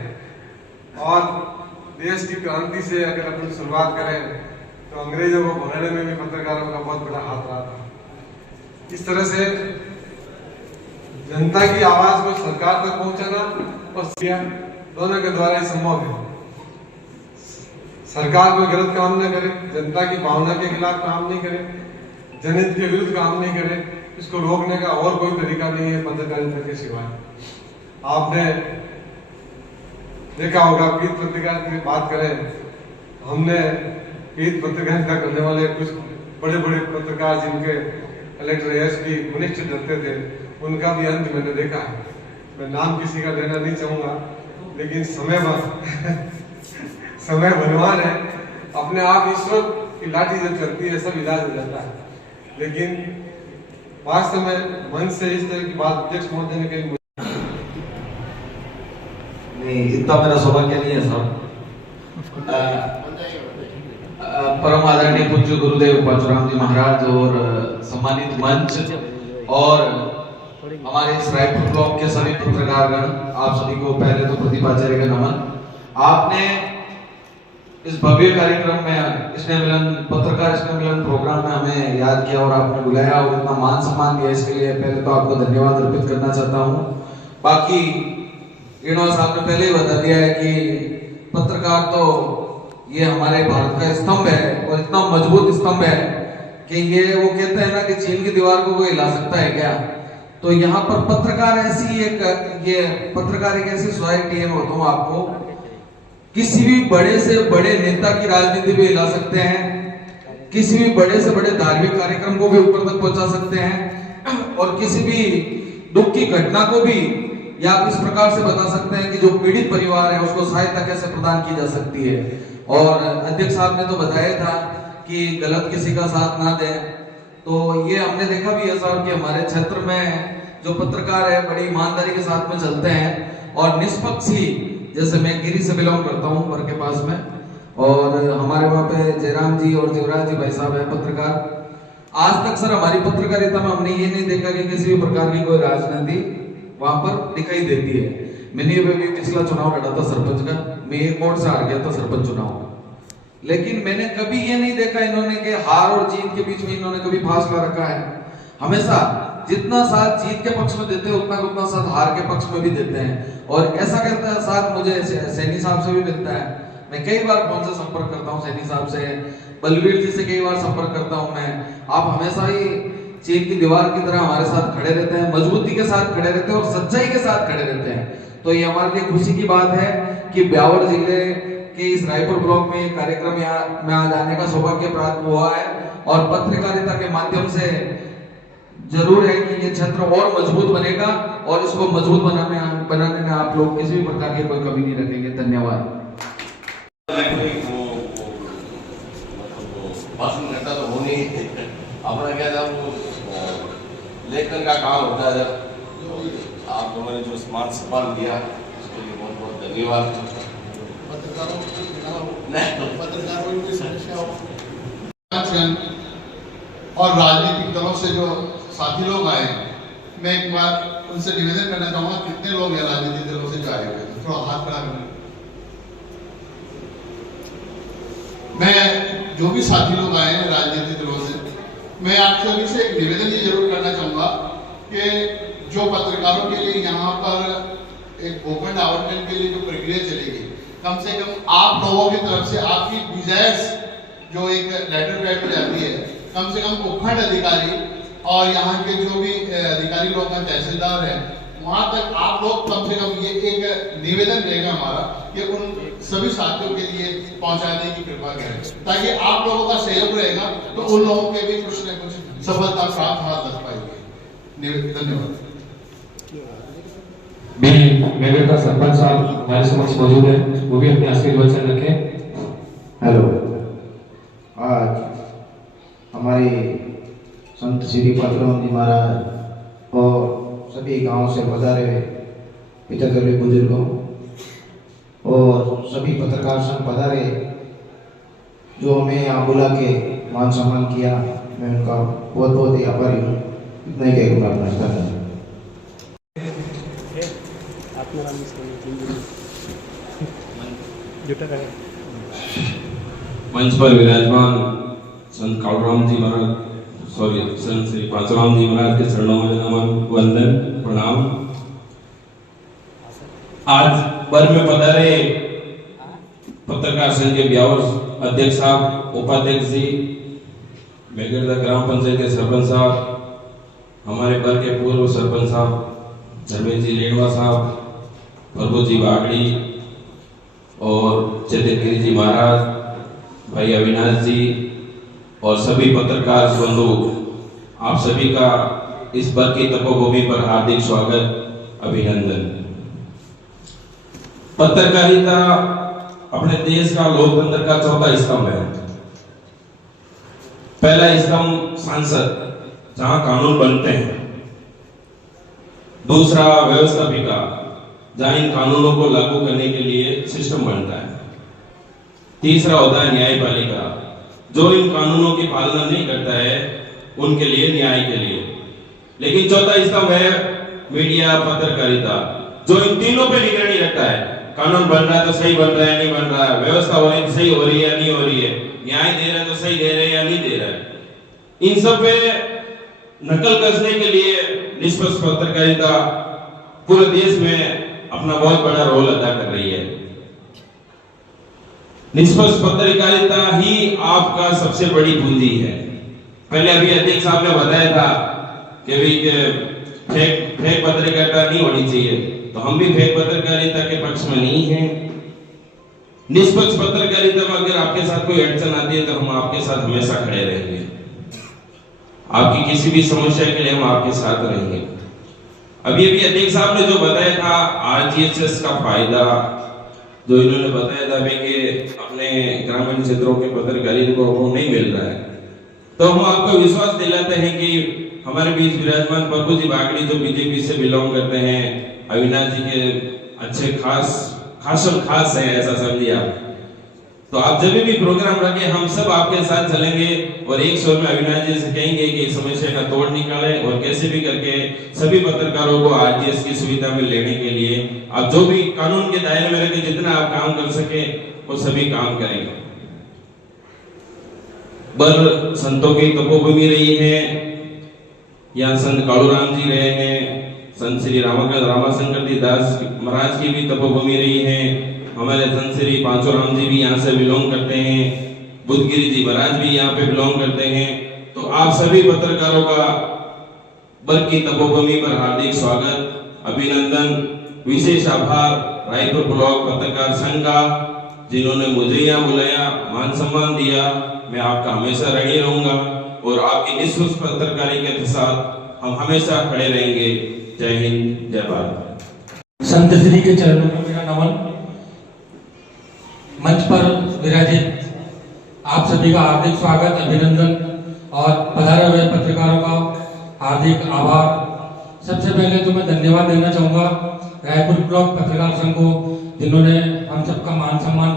और देश की क्रांति से अगर अपन शुरुआत करें तो अंग्रेजों को भगाने में भी पत्रकारों का बहुत बड़ा हाथ रहा था। इस तरह से जनता की आवाज को सरकार तक पहुंचाना और दोनों के द्वारा ही संभव है। सरकार कोई गलत काम न करे, जनता की भावना के खिलाफ काम नहीं करे, जनहित के विरुद्ध काम नहीं करे, इसको रोकने का और कोई तरीका नहीं है पत्रकारिता के सिवाय। आपने देखा होगा, पीड़ित पत्रकारिता की बात करें, हमने पीड़ित पत्रकारिता करने वाले कुछ बड़े बड़े पत्रकार जिनके कलेक्टर एसपी मिनिस्टर डरते थे, उनका भी अंत मैंने देखा है। मैं नाम किसी का लेना नहीं चाहूंगा, लेकिन समय बलवान है, अपने आप ईश्वर की लाठी जब चलती है सब इलाज हो जाता है। लेकिन वास्तव में मन से इस तरह की बात अध्यक्ष महोदय ने कही, नहीं इतना मेरा सौभाग्य नहीं है साहब। परम आदरणीय पूज्य गुरुदेव पाचुराम जी महाराज और सम्मानित मंच और हमारे इस रायपुर ब्लॉक के सभी पत्रकारगण, आप सभी को पहले तो प्रतिभाचार्य का नमन। आपने इस भव्य कार्यक्रम में स्नेह मिलन, पत्रकार स्नेह मिलन प्रोग्राम में हमें याद किया और आपने बुलाया और इतना मान सम्मान दिया, इसके लिए पहले तो आपको धन्यवाद अर्पित करना चाहता हूँ। बाकी रेणुआ साहब ने पहले ही बता दिया है कि पत्रकार तो ये हमारे भारत का स्तंभ है और इतना मजबूत स्तंभ है कि ये वो कहते हैं ना कि चीन की दीवार को कोई हिला सकता है क्या। तो यहाँ पर पत्रकार ऐसी एक ऐसी सोसाइटी है, मैं बताऊँ आपको, किसी भी बड़े से बड़े नेता की राजनीति भी हिला सकते हैं, किसी भी बड़े से बड़े धार्मिक कार्यक्रम को भी ऊपर तक पहुंचा सकते हैं और किसी भी दुख की घटना को भी या आप इस प्रकार से बता सकते हैं कि जो पीड़ित परिवार है उसको सहायता कैसे प्रदान की जा सकती है। और अध्यक्ष साहब ने तो बताया था कि गलत किसी का साथ ना दें, तो ये हमने देखा भी है साहब कि हमारे क्षेत्र में जो पत्रकार है बड़ी ईमानदारी के साथ में चलते हैं और निष्पक्ष ही, जैसे मैं गिरी से बिलोंग करता हूँ वर्ग के पास में, और हमारे वहाँ पे जयराम जी और जीवराज जी भाई साहब है पत्रकार, आज तक सर हमारी पत्रकारिता में हमने ये नहीं देखा कि किसी भी प्रकार की कोई राजनीति वहां पर दिखाई देती है। मैंने भी पिछला चुनाव लड़ा था सरपंच का, मैं एक वोट से हार गया था सरपंच चुनाव, लेकिन मैंने कभी ये नहीं देखा इन्होंने कि हार और जीत के बीच में इन्होंने कभी फासला रखा है। हमेशा जितना साथ जीत के पक्ष में देते हैं उतना साथ हार के पक्ष में भी देते हैं, और ऐसा करता है साथ मुझे सैनी साहब से भी मिलता है। मैं कई बार फोन से संपर्क करता हूँ सैनी साहब से, बलवीर जी से कई बार संपर्क करता हूँ मैं। आप हमेशा ही चीन की दीवार की तरह हमारे साथ खड़े रहते हैं, मजबूती के साथ खड़े रहते हैं और सच्चाई के साथ खड़े रहते हैं। तो ये हमारे लिए खुशी की बात है कि ब्यावर जिले के इस रायपुर ब्लॉक में एक कार्यक्रम में आज आने का सौभाग्य प्राप्त हुआ है, और पत्रकारिता के माध्यम से जरूर है कि ये क्षेत्र और मजबूत बनेगा, और इसको मजबूत बनाने में आप लोग किसी भी प्रकार की कोई कमी नहीं रखेंगे। धन्यवाद। भाषण करता तो हो नहीं, अपना क्या था वो लेखन का काम होता है। आप लोगों ने जो मान सम्मान दिया उसके लिए बहुत बहुत धन्यवाद। पत्रकारों की समस्याओं और राजनीतिक दलों से जो साथी लोग आए, मैं एक बार उनसे निवेदन करना चाहूंगा, कितने लोग हैं राजनीतिक दलों से जो आए हुए, थोड़ा हाथ खड़ा करें। मैं जो भी साथी लोग आए हैं राजनीतिक दलों से, मैं आप सभी से एक निवेदन ये जरूर करना चाहूंगा कि जो पत्रकारों के लिए यहाँ पर एक भूखंड आवंटन के लिए जो प्रक्रिया चलेगी, कम से कम आप लोगों की तरफ से आपकी डिजायर्स जो एक लेटर पैड में जाती है, कम से कम भूखंड अधिकारी और यहाँ के जो भी अधिकारी लोग हैं, तहसीलदार हैं, वहां तक आप लोग कम से कम ये एक निवेदन रहेगा हमारा कि उन सभी साथियों के लिए पहुंचाने की कृपा करें, ताकि आप लोगों का सहयोग रहेगा तो उन लोगों के भी कुछ न कुछ सफलता प्राप्त हाथ लग पाएगी। धन्यवाद। मेरे का सरपंच साहब हमारे समक्ष मौजूद है, वो भी अपने आशीर्वाद वचन रखें। हेलो, आज हमारे संत श्री परशुराम जी महाराज और सभी गांव से पधारे हुए पितृ बुजुर्गों और सभी पत्रकार संघ पधारे जो हमें यहाँ बुला के मान सम्मान किया, मैं उनका बहुत बहुत ही आभारी हूँ। इतना ही कहकर मैं अपना स्थान मंच पर विराजमान संत कालूराम जी महाराज, संत श्री पांचुराम जी महाराज के चरणों में नमन, वंदन, प्रणाम। आज बर में पधारे पत्रकार संघ के ब्यावर अध्यक्ष साहब, उपाध्यक्ष जी, मेगरदा ग्राम पंचायत के सरपंच साहब, हमारे बर के पूर्व सरपंच साहब धर्मेश जी लेनवा साहब, प्रभु जी वागड़ी और चैतन्य जी महाराज, भाई अविनाश जी और सभी पत्रकार बंधु, आप सभी का इस बर की तपोभूमि पर हार्दिक स्वागत, अभिनंदन। पत्रकारिता अपने देश का लोकतंत्र का चौथा स्तंभ है। पहला स्तंभ संसद, जहां कानून बनते हैं। दूसरा व्यवस्थापिका, जहां इन कानूनों को लागू करने के लिए सिस्टम बनता है। तीसरा होता है न्यायपालिका, जो इन कानूनों की पालना नहीं करता है उनके लिए न्याय के लिए। लेकिन चौथा स्तंभ है मीडिया, पत्रकारिता, जो इन तीनों पे निगरानी रखता है। कानून बन रहा है तो सही बन रहा है, नहीं बन रहा है, व्यवस्था हो रही है सही हो रही है नहीं हो रही है, न्याय दे रहा है तो सही दे रहे हैं या नहीं दे रहा है। इन सब पे नकल कसने के लिए निष्पक्ष पत्रकारिता पूरे देश में अपना बहुत बड़ा रोल अदा कर रही है। निष्पक्ष पत्रकारिता ही आपका सबसे बड़ी पूंजी है। पहले अभी अध्यक्ष साहब ने बताया था कि भाई फेक पत्रकारिता नहीं होनी चाहिए, तो हम भी फेक पत्रकारिता के पक्ष में नहीं हैं। निष्पक्ष पत्रकारिता में अगर आपके साथ कोई अड़चन आती है तो हम आपके साथ हमेशा खड़े रहेंगे, आपकी किसी भी समस्या के लिए हम आपके साथ रहेंगे। अभी अध्यक्ष साहब ने जो बताया था आरजीएसएस का फायदा, जो इन्होंने बताया था कि अपने ग्रामीण क्षेत्रों के पत्रकारिता को नहीं मिल रहा है, तो हम आपको विश्वास दिलाते हैं कि हमारे बीच विराजमान प्रभु जी बागड़ी जो बीजेपी से बिलोंग करते हैं, अविनाश जी के अच्छे खास है, ऐसा समझिए आप। तो आप जब भी प्रोग्राम रखें हम सब आपके साथ चलेंगे और एक स्वर में अविनाश जी से कहेंगे कि इस समस्या का तोड़ निकाले और कैसे भी करके सभी पत्रकारों को आरटीएस की सुविधा में लेने के लिए आप जो भी कानून के दायरे में रहकर जितना आप काम कर सके वो सभी काम करेंगे। बर संतों की तपोभूमि रही है, यहाँ संत कालूराम जी रहे हैं, संत श्री रामाशंकर जी दास महाराज की भी तपोभूमि रही है, हमारे संत श्री पांचोराम जी भी यहाँ से बिलोंग करते हैं, बुद्धगिरी जी महाराज भी यहाँ पे बिलोंग करते हैं। तो आप सभी पत्रकारों का बर की तपोभूमि पर हार्दिक स्वागत, अभिनंदन, विशेष आभार रायपुर ब्लॉक पत्रकार संघ का जिन्होंने मुझे यहाँ बुलाया, मान सम्मान दिया। मैं आपका हमेशा ऋणी रहूंगा और आपकी निष्पक्ष पत्रकारिता के साथ हम हमेशा खड़े रहेंगे। जय हिंद, जय भारत। संत श्री के चरणों में मेरा नमन। मंच पर विराजित आप सभी का हार्दिक स्वागत, अभिनंदन और पधारे हुए पत्रकारों का हार्दिक आभार। सबसे पहले तो मैं धन्यवाद देना चाहूँगा रायपुर ब्लॉक पत्रकार संघ को, जिन्होंने हम सबका मान सम्मान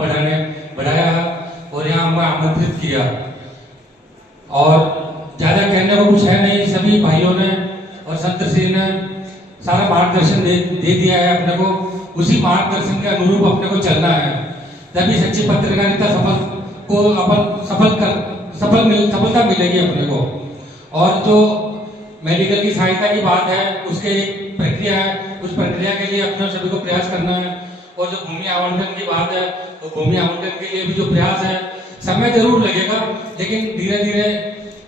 बढ़ाया और यहाँ हमें आमंत्रित किया। और ज़्यादा कहने को कुछ है नहीं, सभी भाइयों ने और संत श्री ने सारा मार्गदर्शन दे दिया है अपने को। उसी मार्गदर्शन के अनुरूप अपने को चलना है, तभी सच्ची पत्रकारिता सफलता मिलेगी अपने को। और जो मेडिकल की सहायता की बात है, उसके एक प्रक्रिया है, उस प्रक्रिया के लिए अपने सभी को प्रयास करना है। और जो भूमि आवंटन की बात है, तो भूमि आवंटन के लिए भी जो प्रयास है, समय जरूर लगेगा, लेकिन धीरे धीरे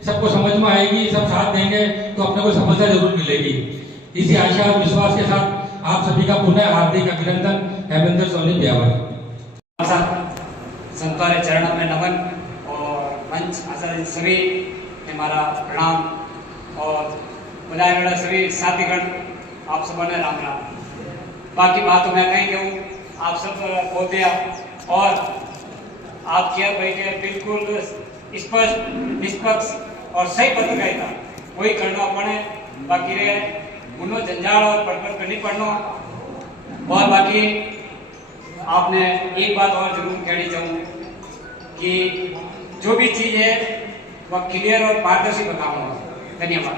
सबको समझ में आएगी, सब साथ देंगे तो अपने को सफलता जरूर मिलेगी। इसी आशा और विश्वास के साथ आप सभी का पुनः हार्दिक अभिनंदन। हेमेंद्र सोनी ब्यावर। संतों के चरणों में नमन और मंच आचार्य सभी हमारा प्रणाम और बधाई वाला सभी साथीगण, आप सब ने राम राम। बाकी बात तो मैं कहीं कहूँ, आप सब बोल दिया और आप क्या बैठे बिल्कुल स्पष्ट, निष्पक्ष और सही पत्रकारिता वही करना पड़े। बाकी रे गुनो जंजाल और पढ़ नहीं पढ़ना। और बाकी आपने एक बात और जरूर कहनी चाहूँ कि जो भी चीज़ है वह क्लियर और पारदर्शी बताऊंगा। धन्यवाद।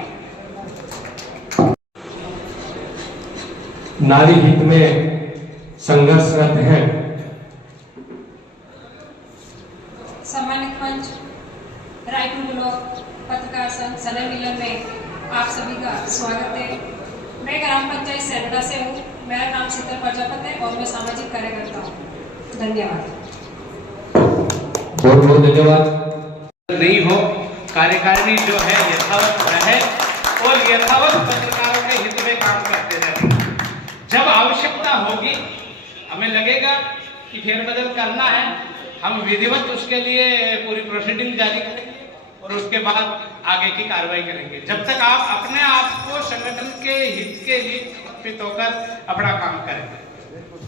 नारी हित में संघर्षरत हैं। सम्मानित मंच रायपुर ब्लॉक पत्रकार संघ सदर मिलन में आप सभी का स्वागत है। मैं ग्राम पंचायत सेरडा से हूँ। मेरा नाम शीतल प्रजापत है और मैं सामाजिक कार्यकर्ता हूँ। धन्यवाद। बहुत बहुत धन्यवाद। नहीं हो, कार्यकारिणी जो है यथावत रहे और यथावत पत्रकारों के हित में काम करते रहे। जब आवश्यकता होगी, हमें लगेगा कि फेरबदल करना है, हम विधिवत उसके लिए पूरी प्रोसीडिंग जारी करेंगे और उसके बाद आगे की कार्रवाई करेंगे। जब तक आप अपने आप को संगठन के हित के लिए समर्पित होकर अपना काम करेंगे।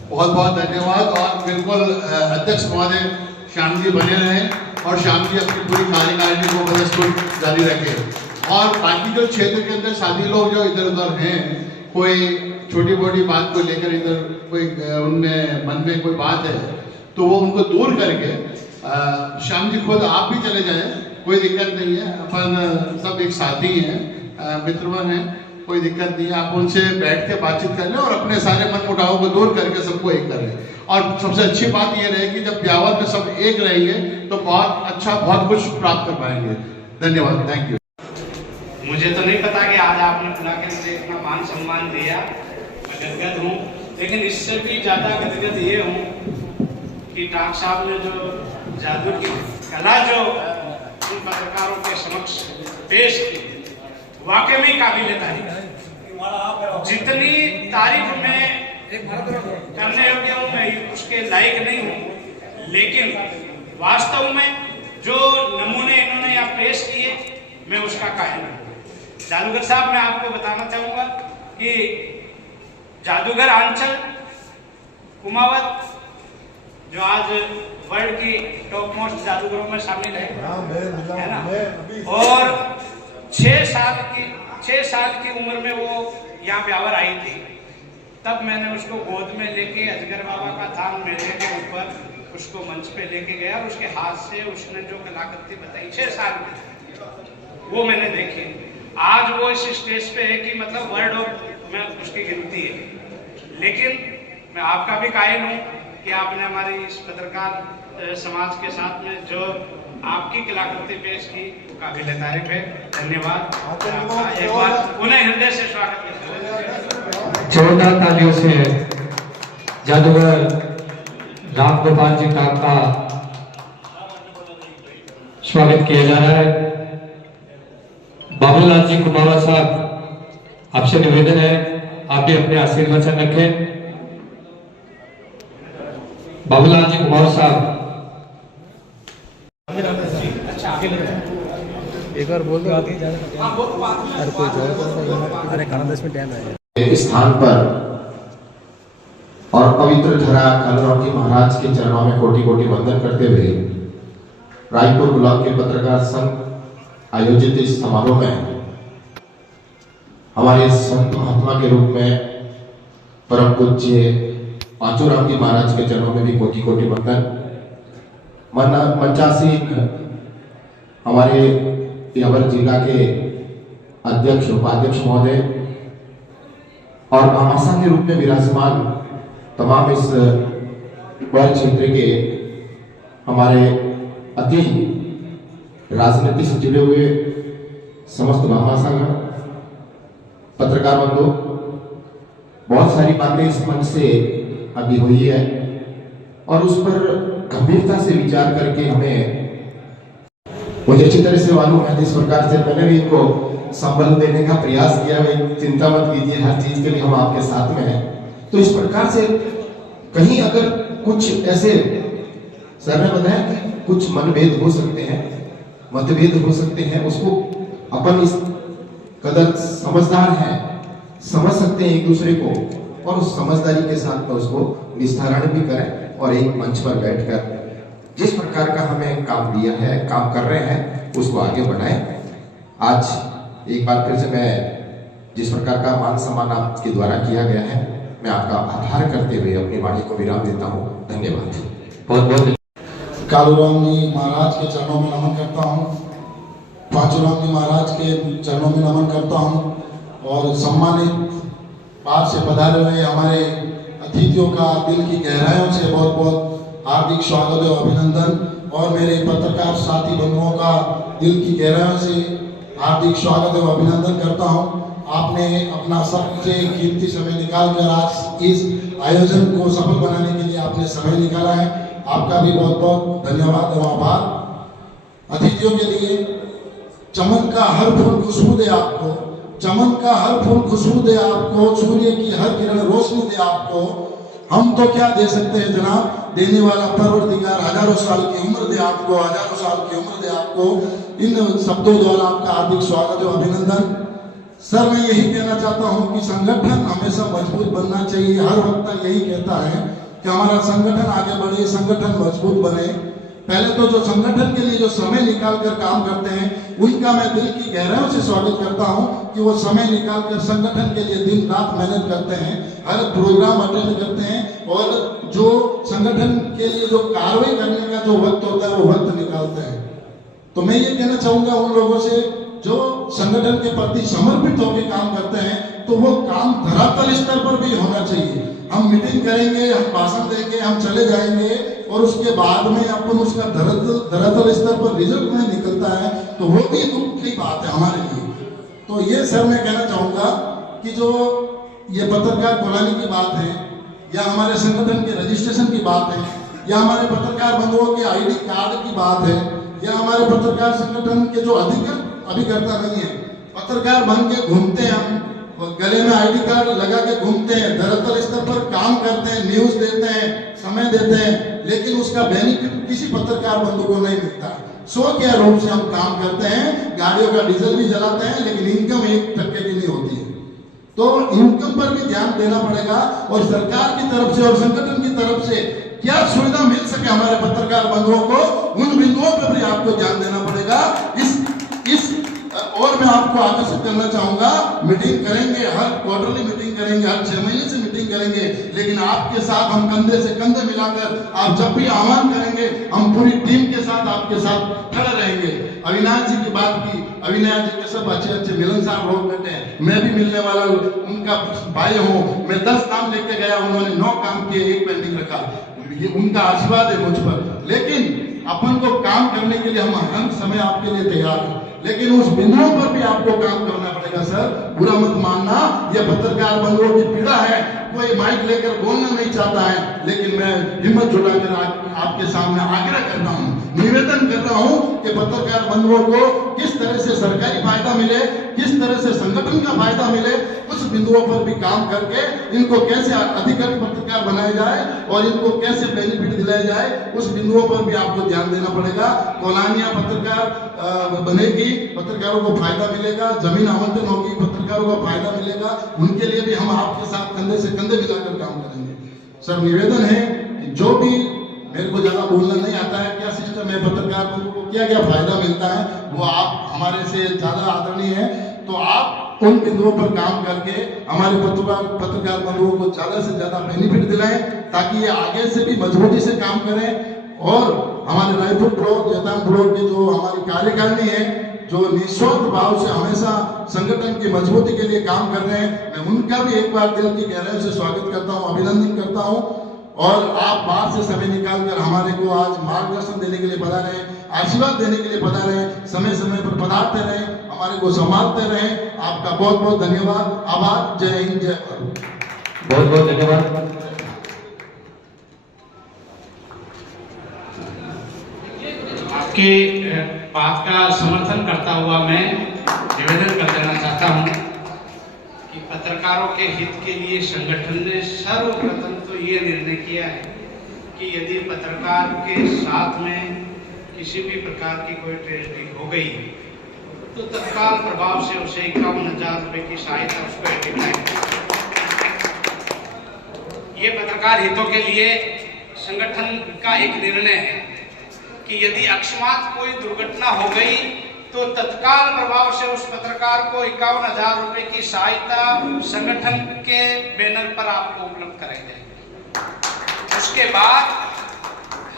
बहुत बहुत धन्यवाद। और बिल्कुल अध्यक्ष महोदय श्याम जी बने रहें और श्याम जी अपनी पूरी कार्यकारिणी को बदस्तूर जारी रखें। और बाकी जो क्षेत्र के अंदर साथी लोग जो इधर उधर हैं, कोई छोटी मोटी बात को लेकर इधर कोई उनमें मन में कोई बात है, तो वो उनको दूर करके श्याम जी खुद आप भी चले जाएं, कोई दिक्कत नहीं है। अपन सब एक साथी हैं, मित्रवन हैं, कोई दिक्कत नहीं है। आप उनसे बैठ के बातचीत कर लें और अपने सारे मन मुटावों को दूर करके सबको एक करें। और सबसे अच्छी बात यह रहे कि जब ब्यावर में सब एक रहेंगे तो बहुत अच्छा, बहुत कुछ प्राप्त कर पाएंगे। धन्यवाद, थैंक यू। मुझे तो नहीं पता कि आज आपने बुला के मुझे इतना मान सम्मान दिया, मैं गदगद हूँ। लेकिन इससे भी ज़्यादा गदगद ये हूँ कि डॉक्टर साहब ने जो जादू की कला जो उन पत्रकारों के समक्ष पेश की, वाकई में काबिल तारीफ। जितनी तारीफ में करने योग्य हूँ, मैं उसके लायक नहीं हूँ, लेकिन वास्तव में जो नमूने इन्होंने यहाँ पेश किए, मैं उसका कायल हूँ। जादूगर साहब, मैं आपको बताना चाहूँगा कि जादूगर आंचल कुमावत जो आज वर्ल्ड की टॉप मोस्ट जादूगरों में शामिल है ना, और 6 साल की उम्र में वो यहाँ ब्यावर आई थी। तब मैंने उसको गोद में लेके अजगर बाबा का थान मेले के ऊपर उसको मंच पे लेके गया और उसके हाथ से उसने जो कलाकृति बताई 6 साल में, वो मैंने देखी। आज वो इस स्टेज पे है कि मतलब वर्ड ऑफ में उसकी गिनती है। लेकिन मैं आपका भी कायल हूँ कि आपने हमारी इस पत्रकार समाज के साथ में जो आपकी कलाकृति पेश की, वो काबिल तारीफ है। धन्यवाद। आपका एक बार पुनः हृदय से स्वागत करता हूँ। जोरदार तालियों से जादूगर राम गोपाल जी का स्वागत किया जा रहा है। बाबूलाल जी कुमार साहब, आपसे निवेदन है आप भी अपने आशीर्वचन रखें। बाबूलाल जी कुमार साहब, एक बार बोल दो आगे अरे कोई जॉब अरे खाना 10 मिनट टाइम है। इस स्थान पर और पवित्र धरा कालराम जी महाराज के चरणों में कोटि कोटि वंदन करते हुए रायपुर ब्लॉक के पत्रकार संघ आयोजित इस समारोह में हमारे संत महात्मा के रूप में परम पूज्य पाचूराम जी महाराज के चरणों में भी कोटि कोटि वंदन। मंचासीन हमारे ब्यावर जिला के अध्यक्ष उपाध्यक्ष महोदय और महासा के रूप में विराजमान तमाम इस वर क्षेत्र के हमारे अति राजनीति से जुड़े हुए समस्त महासागण पत्रकार बंधु, बहुत सारी बातें इस मंच से अभी हुई है और उस पर गंभीरता से विचार करके हमें मुझे अच्छी तरह से मालूम है। जिस प्रकार से मैंने भी इनको संबल देने का प्रयास किया, भाई चिंता मत कीजिए, हर चीज के लिए हम आपके साथ में हैं। तो इस प्रकार से कहीं अगर कुछ ऐसे सर ने बताया कि कुछ मनभेद हो सकते हैं, मतभेद हो सकते हैं, उसको अपन इस कदर समझदार हैं, समझ सकते हैं एक दूसरे को और उस समझदारी के साथ में उसको निस्तारण भी करें और एक मंच पर बैठकर जिस प्रकार का हमें काम दिया है, काम कर रहे हैं, उसको आगे बढ़ाएं। आज एक बार फिर से मैं जिस प्रकार का मान सम्मान आपके द्वारा किया गया है, मैं आपका आभार करते हुए अपनी वाणी को विराम देता हूँ। धन्यवाद। बहुत बहुत कालूराम जी महाराज के चरणों में नमन करता हूँ, पाचूराम जी महाराज के चरणों में नमन करता हूँ और सम्मानित बाहर से पधारे हुए हमारे अतिथियों का दिल की गहराइयों से बहुत बहुत हार्दिक स्वागत और अभिनंदन और मेरे पत्रकार साथी बंधुओं का दिल की गहराइयों से हार्दिक स्वागत और अभिनंदन करता हूँ। आपने अपना सबसे कीमती समय निकालकर आज इस आयोजन को सफल बनाने के लिए आपने समय निकाला है, आपका भी बहुत बहुत धन्यवाद और आभार। अतिथियों के लिए चमन का हर फूल खुशबू दे आपको, चमन का हर फूल खुशबू दे आपको, सूर्य की हर किरण रोशनी दे आपको। हम तो क्या दे सकते हैं जनाब, देने वाला परवरदिगार हजारों साल की उम्र दे आपको, हजारों साल की उम्र दे आपको। इन शब्दों द्वारा आपका हार्दिक स्वागत और अभिनंदन। सर मैं यही कहना चाहता हूं कि संगठन हमेशा मजबूत बनना चाहिए। हर वक्त यही कहता है कि हमारा संगठन आगे बढ़े, संगठन मजबूत बने। पहले तो जो संगठन के लिए जो समय निकाल कर काम करते हैं उनका मैं दिल की गहराइयों से स्वागत करता हूं कि वो समय निकाल कर संगठन के लिए दिन रात मेहनत करते हैं, हर प्रोग्राम अटेंड करते हैं और जो संगठन के लिए जो कार्रवाई करने का जो वक्त होता है वो वक्त निकालते हैं। तो मैं ये कहना चाहूंगा उन लोगों से जो संगठन के प्रति समर्पित होकर काम करते हैं, तो वो काम धरातल स्तर पर भी होना चाहिए। हम मीटिंग करेंगे, हम भाषण देंगे, हम चले जाएंगे और उसके बाद में अपन उसका धरातल स्तर पर रिजल्ट नहीं निकलता है तो वो भी दुख की बात है हमारे लिए। तो ये सर मैं कहना चाहूंगा कि जो ये पत्रकार बुलाने की बात है या हमारे संगठन के रजिस्ट्रेशन की बात है या हमारे पत्रकार बंधुओं के आईडी कार्ड की बात है या हमारे पत्रकार संगठन के जो अभिकर्ता नहीं है, पत्रकार बन के घूमते हैं, हम गले में आईडी कार्ड लगा के घूमते हैं, धरातल स्तर पर काम करते हैं, न्यूज देते हैं, समय देते हैं, लेकिन उसका बेनिफिट किसी पत्रकार बंधु को नहीं मिलता। शौकिया रूप से हम काम करते हैं, गाड़ियों का डीजल भी जलाते हैं, लेकिन इनकम 1% की नहीं होती है। तो इनकम पर भी ध्यान देना पड़ेगा और सरकार की तरफ से और संगठन की तरफ से क्या सुविधा मिल सके हमारे पत्रकार बंधुओं को, उन बिंदुओं पर भी आपको ध्यान देना पड़ेगा। इस और मैं आपको आकर्षित करना चाहूंगा, मीटिंग करेंगे, हर क्वार्टरली मीटिंग करेंगे, हर 6 महीने से मीटिंग करेंगे, लेकिन आपके साथ हम कंधे से कंधे मिलाकर आप जब भी आह्वान करेंगे हम पूरी टीम के साथ आपके साथ खड़े रहेंगे। अविनाश जी की बात की, अविनाश जी के सब अच्छे अच्छे मिलन साहब लोग बैठे हैं, मैं भी मिलने वाला उनका भाई हूँ। मैं 10 काम लेके गया, उन्होंने 9 काम किए, 1 पेंडिंग रखा। ये उनका आशीर्वाद है मुझ पर। लेकिन अपन को काम करने के लिए हम हर समय आपके लिए तैयार हैं, लेकिन उस बिंदुओं पर भी आपको काम करना पड़ेगा सर। बुरा मत मानना, यह पत्रकार बंधुओं की पीड़ा है। कोई माइक लेकर बोलना नहीं चाहता है, लेकिन मैं हिम्मत जुटाकर आपके सामने आग्रह कर रहा हूँ, निवेदन कर रहा हूँ कि पत्रकार बंधुओं को किस तरह से सरकारी फायदा मिले, किस तरह से संगठन का फायदा मिले, उस बिंदुओं पर भी काम करके इनको कैसे अधिकारी पत्रकार बनाया जाए और इनको कैसे बेनिफिट दिलाया जाए, उस बिंदुओं पर भी आपको ध्यान देना पड़ेगा। कॉलोनियां पत्रकार बनेगी, पत्रकारों को फायदा मिलेगा, जमीन आवंटन होगी, पत्रकारों को फायदा मिलेगा, उनके लिए भी हम आपके साथ कंधे से कंधे मिलाकर काम करेंगे। सर निवेदन है कि जो भी, मेरे को ज्यादा बोलना नहीं आता है, क्या सिस्टम है पत्रकार को क्या क्या फायदा मिलता है, वो आप हमारे से ज्यादा आदरणीय है, तो आप उन बिंदुओं पर काम करके हमारे पत्रकार बंधुओं को ज्यादा से ज्यादा बेनिफिट दिलाएं, ताकि ये आगे से भी मजबूती से काम करें। और हमारे रायपुर ब्लॉक, जैतान ब्लॉक के जो हमारी कार्यकारिणी है, जो निस्वार्थ भाव से हमेशा संगठन की मजबूती के लिए काम कर रहे हैं, मैं उनका भी एक बार दिल की गहराई से स्वागत करता हूं, अभिनंदन करता हूं। और आप बाहर से समय निकालकर हमारे को आज मार्गदर्शन देने के लिए पधारे हैं, आशीर्वाद देने के लिए पधारे हैं, समय समय पर पधारते रहें, हमारे को संभालते रहें। आपका बहुत बहुत धन्यवाद, आभार। जय हिंद, जय भारत। बहुत बहुत धन्यवाद। आपकी बात का समर्थन करता हुआ मैं निवेदन कर देना चाहता हूं कि पत्रकारों के हित के लिए संगठन ने सर्वप्रथम तो ये निर्णय किया है कि यदि पत्रकार के साथ में किसी भी प्रकार की कोई ट्रेजेडी हो गई तो तत्काल प्रभाव से उसे 51,000 रुपए की सहायता उसको दिखाएं। ये पत्रकार हितों के लिए संगठन का एक निर्णय है कि यदि अकस्मात कोई दुर्घटना हो गई तो तत्काल प्रभाव से उस पत्रकार को 51,000 रुपए की सहायता संगठन के बैनर पर आपको उपलब्ध कराई जाएगी। उसके बाद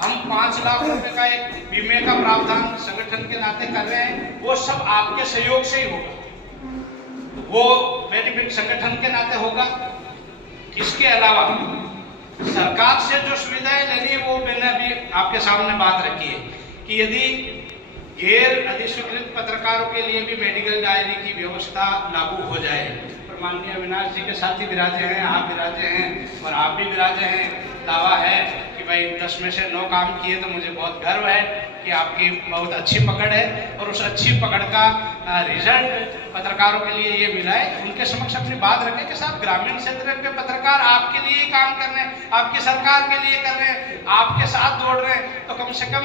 हम 5 लाख रुपए का एक बीमे का प्रावधान संगठन के नाते कर रहे हैं, वो सब आपके सहयोग से ही होगा, वो बेनिफिट संगठन के नाते होगा। इसके अलावा सरकार से जो सुविधाएं लेनी है वो मैंने अभी आपके सामने बात रखी है कि यदि गैर अधिस्वीकृत पत्रकारों के लिए भी मेडिकल डायरी की व्यवस्था लागू हो जाए। पर माननीय अविनाश जी के साथ ही विराजे हैं, आप विराजे हैं और आप भी विराजे हैं। दावा है कि भाई 10 में से 9 काम किए, तो मुझे बहुत गर्व है कि आपकी बहुत अच्छी पकड़ है और उस अच्छी पकड़ का रिजल्ट पत्रकारों के लिए ये मिला है। उनके समक्ष अपनी बात रखें कि साहब ग्रामीण क्षेत्र के पत्रकार आपके लिए काम कर रहे हैं, आपकी सरकार के लिए कर रहे हैं, आपके साथ दौड़ रहे हैं, तो कम से कम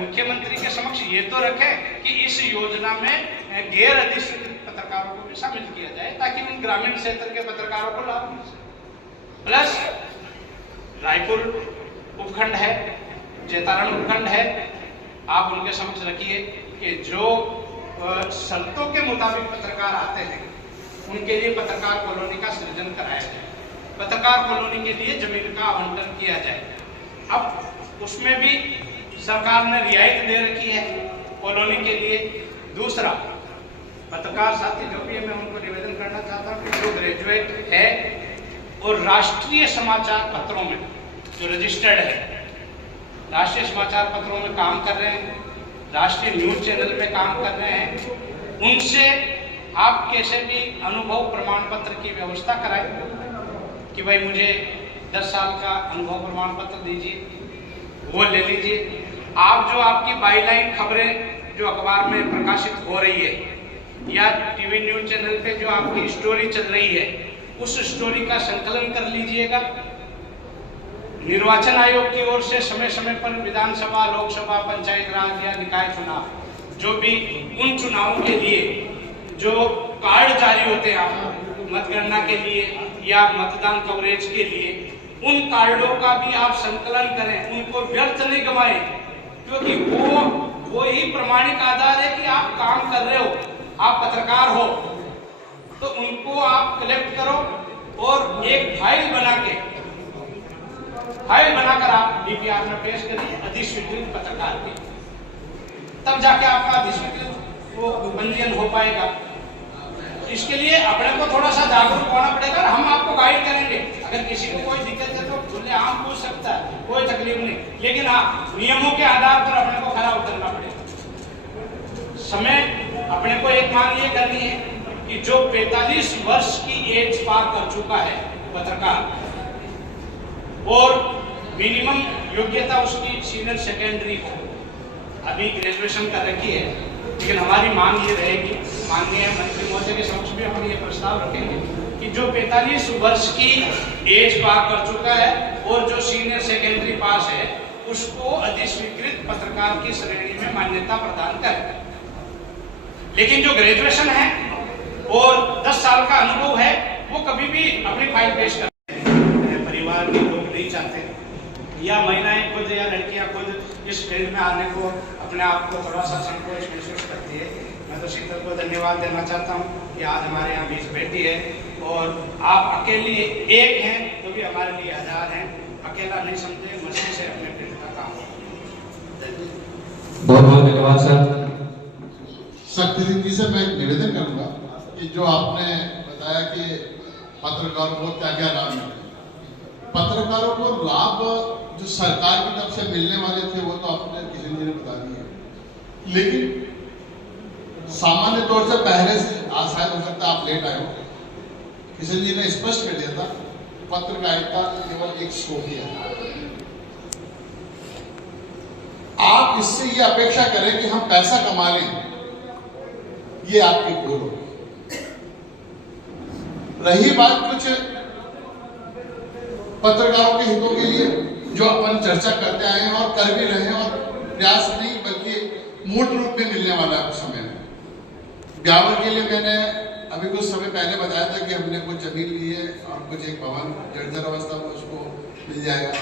मुख्यमंत्री के समक्ष ये तो रखें कि इस योजना में गैर अधिस्वीकृत पत्रकारों को भी शामिल किया जाए ताकि उन ग्रामीण क्षेत्र के पत्रकारों को लाभ मिल सके। प्लस रायपुर उपखंड है, जैतारण उपखंड है, आप उनके समक्ष रखिए कि जो शर्तों के मुताबिक पत्रकार आते हैं उनके लिए पत्रकार कॉलोनी का सृजन कराया जाए, पत्रकार कॉलोनी के लिए जमीन का आवंटन किया जाए। अब उसमें भी सरकार ने रियायत दे रखी है कॉलोनी के लिए। दूसरा, पत्रकार साथी जो भी है, मैं उनको निवेदन करना चाहता हूँ कि जो ग्रेजुएट है और राष्ट्रीय समाचार पत्रों में जो रजिस्टर्ड है, राष्ट्रीय समाचार पत्रों में काम कर रहे हैं, राष्ट्रीय न्यूज चैनल में काम कर रहे हैं, उनसे आप कैसे भी अनुभव प्रमाण पत्र की व्यवस्था कराएं कि भाई मुझे 10 साल का अनुभव प्रमाण पत्र दीजिए, वो ले लीजिए। आप जो आपकी बाईलाइन खबरें जो अखबार में प्रकाशित हो रही है या टीवी न्यूज चैनल पे जो आपकी स्टोरी चल रही है, उस स्टोरी का संकलन कर लीजिएगा। निर्वाचन आयोग की ओर से समय समय पर विधानसभा, लोकसभा, पंचायत राज या निकाय चुनाव, जो भी उन चुनावों के लिए जो कार्ड जारी होते हैं मतगणना के लिए या मतदान कवरेज के लिए, उन कार्डों का भी आप संकलन करें, उनको व्यर्थ नहीं गवाएं, क्योंकि वो ही प्रमाणिक आधार है कि आप काम कर रहे हो। आप पत्रकार हो तो उनको आप कलेक्ट करो और एक फाइल बनाकर आप डीपीआर में पेश करिए अधिस्वीकृत पत्रकार की, तब जाके आपका अधिस्वीकृत वो पंजीयन हो पाएगा। इसके लिए अपने को थोड़ा सा जागरूक होना पड़ेगा और हम आपको गाइड करेंगे। अगर किसी को कोई दिक्कत है तो खुलेआम पूछ सकता है, कोई तकलीफ नहीं, लेकिन हाँ नियमों के आधार पर अपने को खड़ा उतरना पड़ेगा। समय अपने को एक मांग ये करनी है कि जो 45 वर्ष की एज पार कर चुका है पत्रकार और मिनिमम योग्यता उसकी सीनियर सेकेंडरी हो, अभी ग्रेजुएशन कर रखी है, लेकिन हमारी मांग ये रहेगी, माननीय मंत्री महोदय के समक्ष भी हम ये प्रस्ताव रखेंगे कि जो 45 वर्ष की एज पार कर चुका है और जो सीनियर सेकेंडरी पास है उसको अधिस्वीकृत पत्रकार की श्रेणी में मान्यता प्रदान करें। लेकिन जो ग्रेजुएशन है और 10 साल का अनुभव है वो कभी भी अपनी फाइल पेश कर, परिवार के लोग नहीं चाहते या महिलाएं खुद या लड़कियां खुद इस फील्ड में आने को अपने आप को थोड़ा सा संकोच महसूस करती है। मैं तो शीतल को धन्यवाद देना चाहता हूँ कि आज हमारे यहाँ बीच बैठी है और आप अकेली एक हैं तो भी हमारे लिए 1000 हैं, अकेला नहीं समझे, मस्ती से अपने फील्ड का काम। बहुत बहुत धन्यवाद सर। शक्ति जी से मैं एक निवेदन करूंगा कि जो आपने बताया कि पत्रकारों को क्या क्या लाभ मिले, पत्रकारों को लाभ जो सरकार की तरफ से मिलने वाले थे वो तो आपने किशन जी ने बता दिए, लेकिन सामान्य तौर से पहले से आज शायद हो सकता है आप लेट आए हो, किशन जी ने स्पष्ट कर दिया था पत्रकारिता केवल एक शौक है। आप इससे ये अपेक्षा करें कि हम पैसा कमा लें, ये आपकी भूल हो। रही बात कुछ पत्रकारों के हितों के लिए जो अपन चर्चा करते आए हैं और कर भी रहे हैं और प्रयास नहीं बल्कि मूल रूप में मिलने वाला है कुछ समय में। ब्यावर के लिए मैंने अभी कुछ समय पहले बताया था कि हमने कुछ जमीन ली है और कुछ एक भवन जर्जर अवस्था में उसको मिल जाएगा।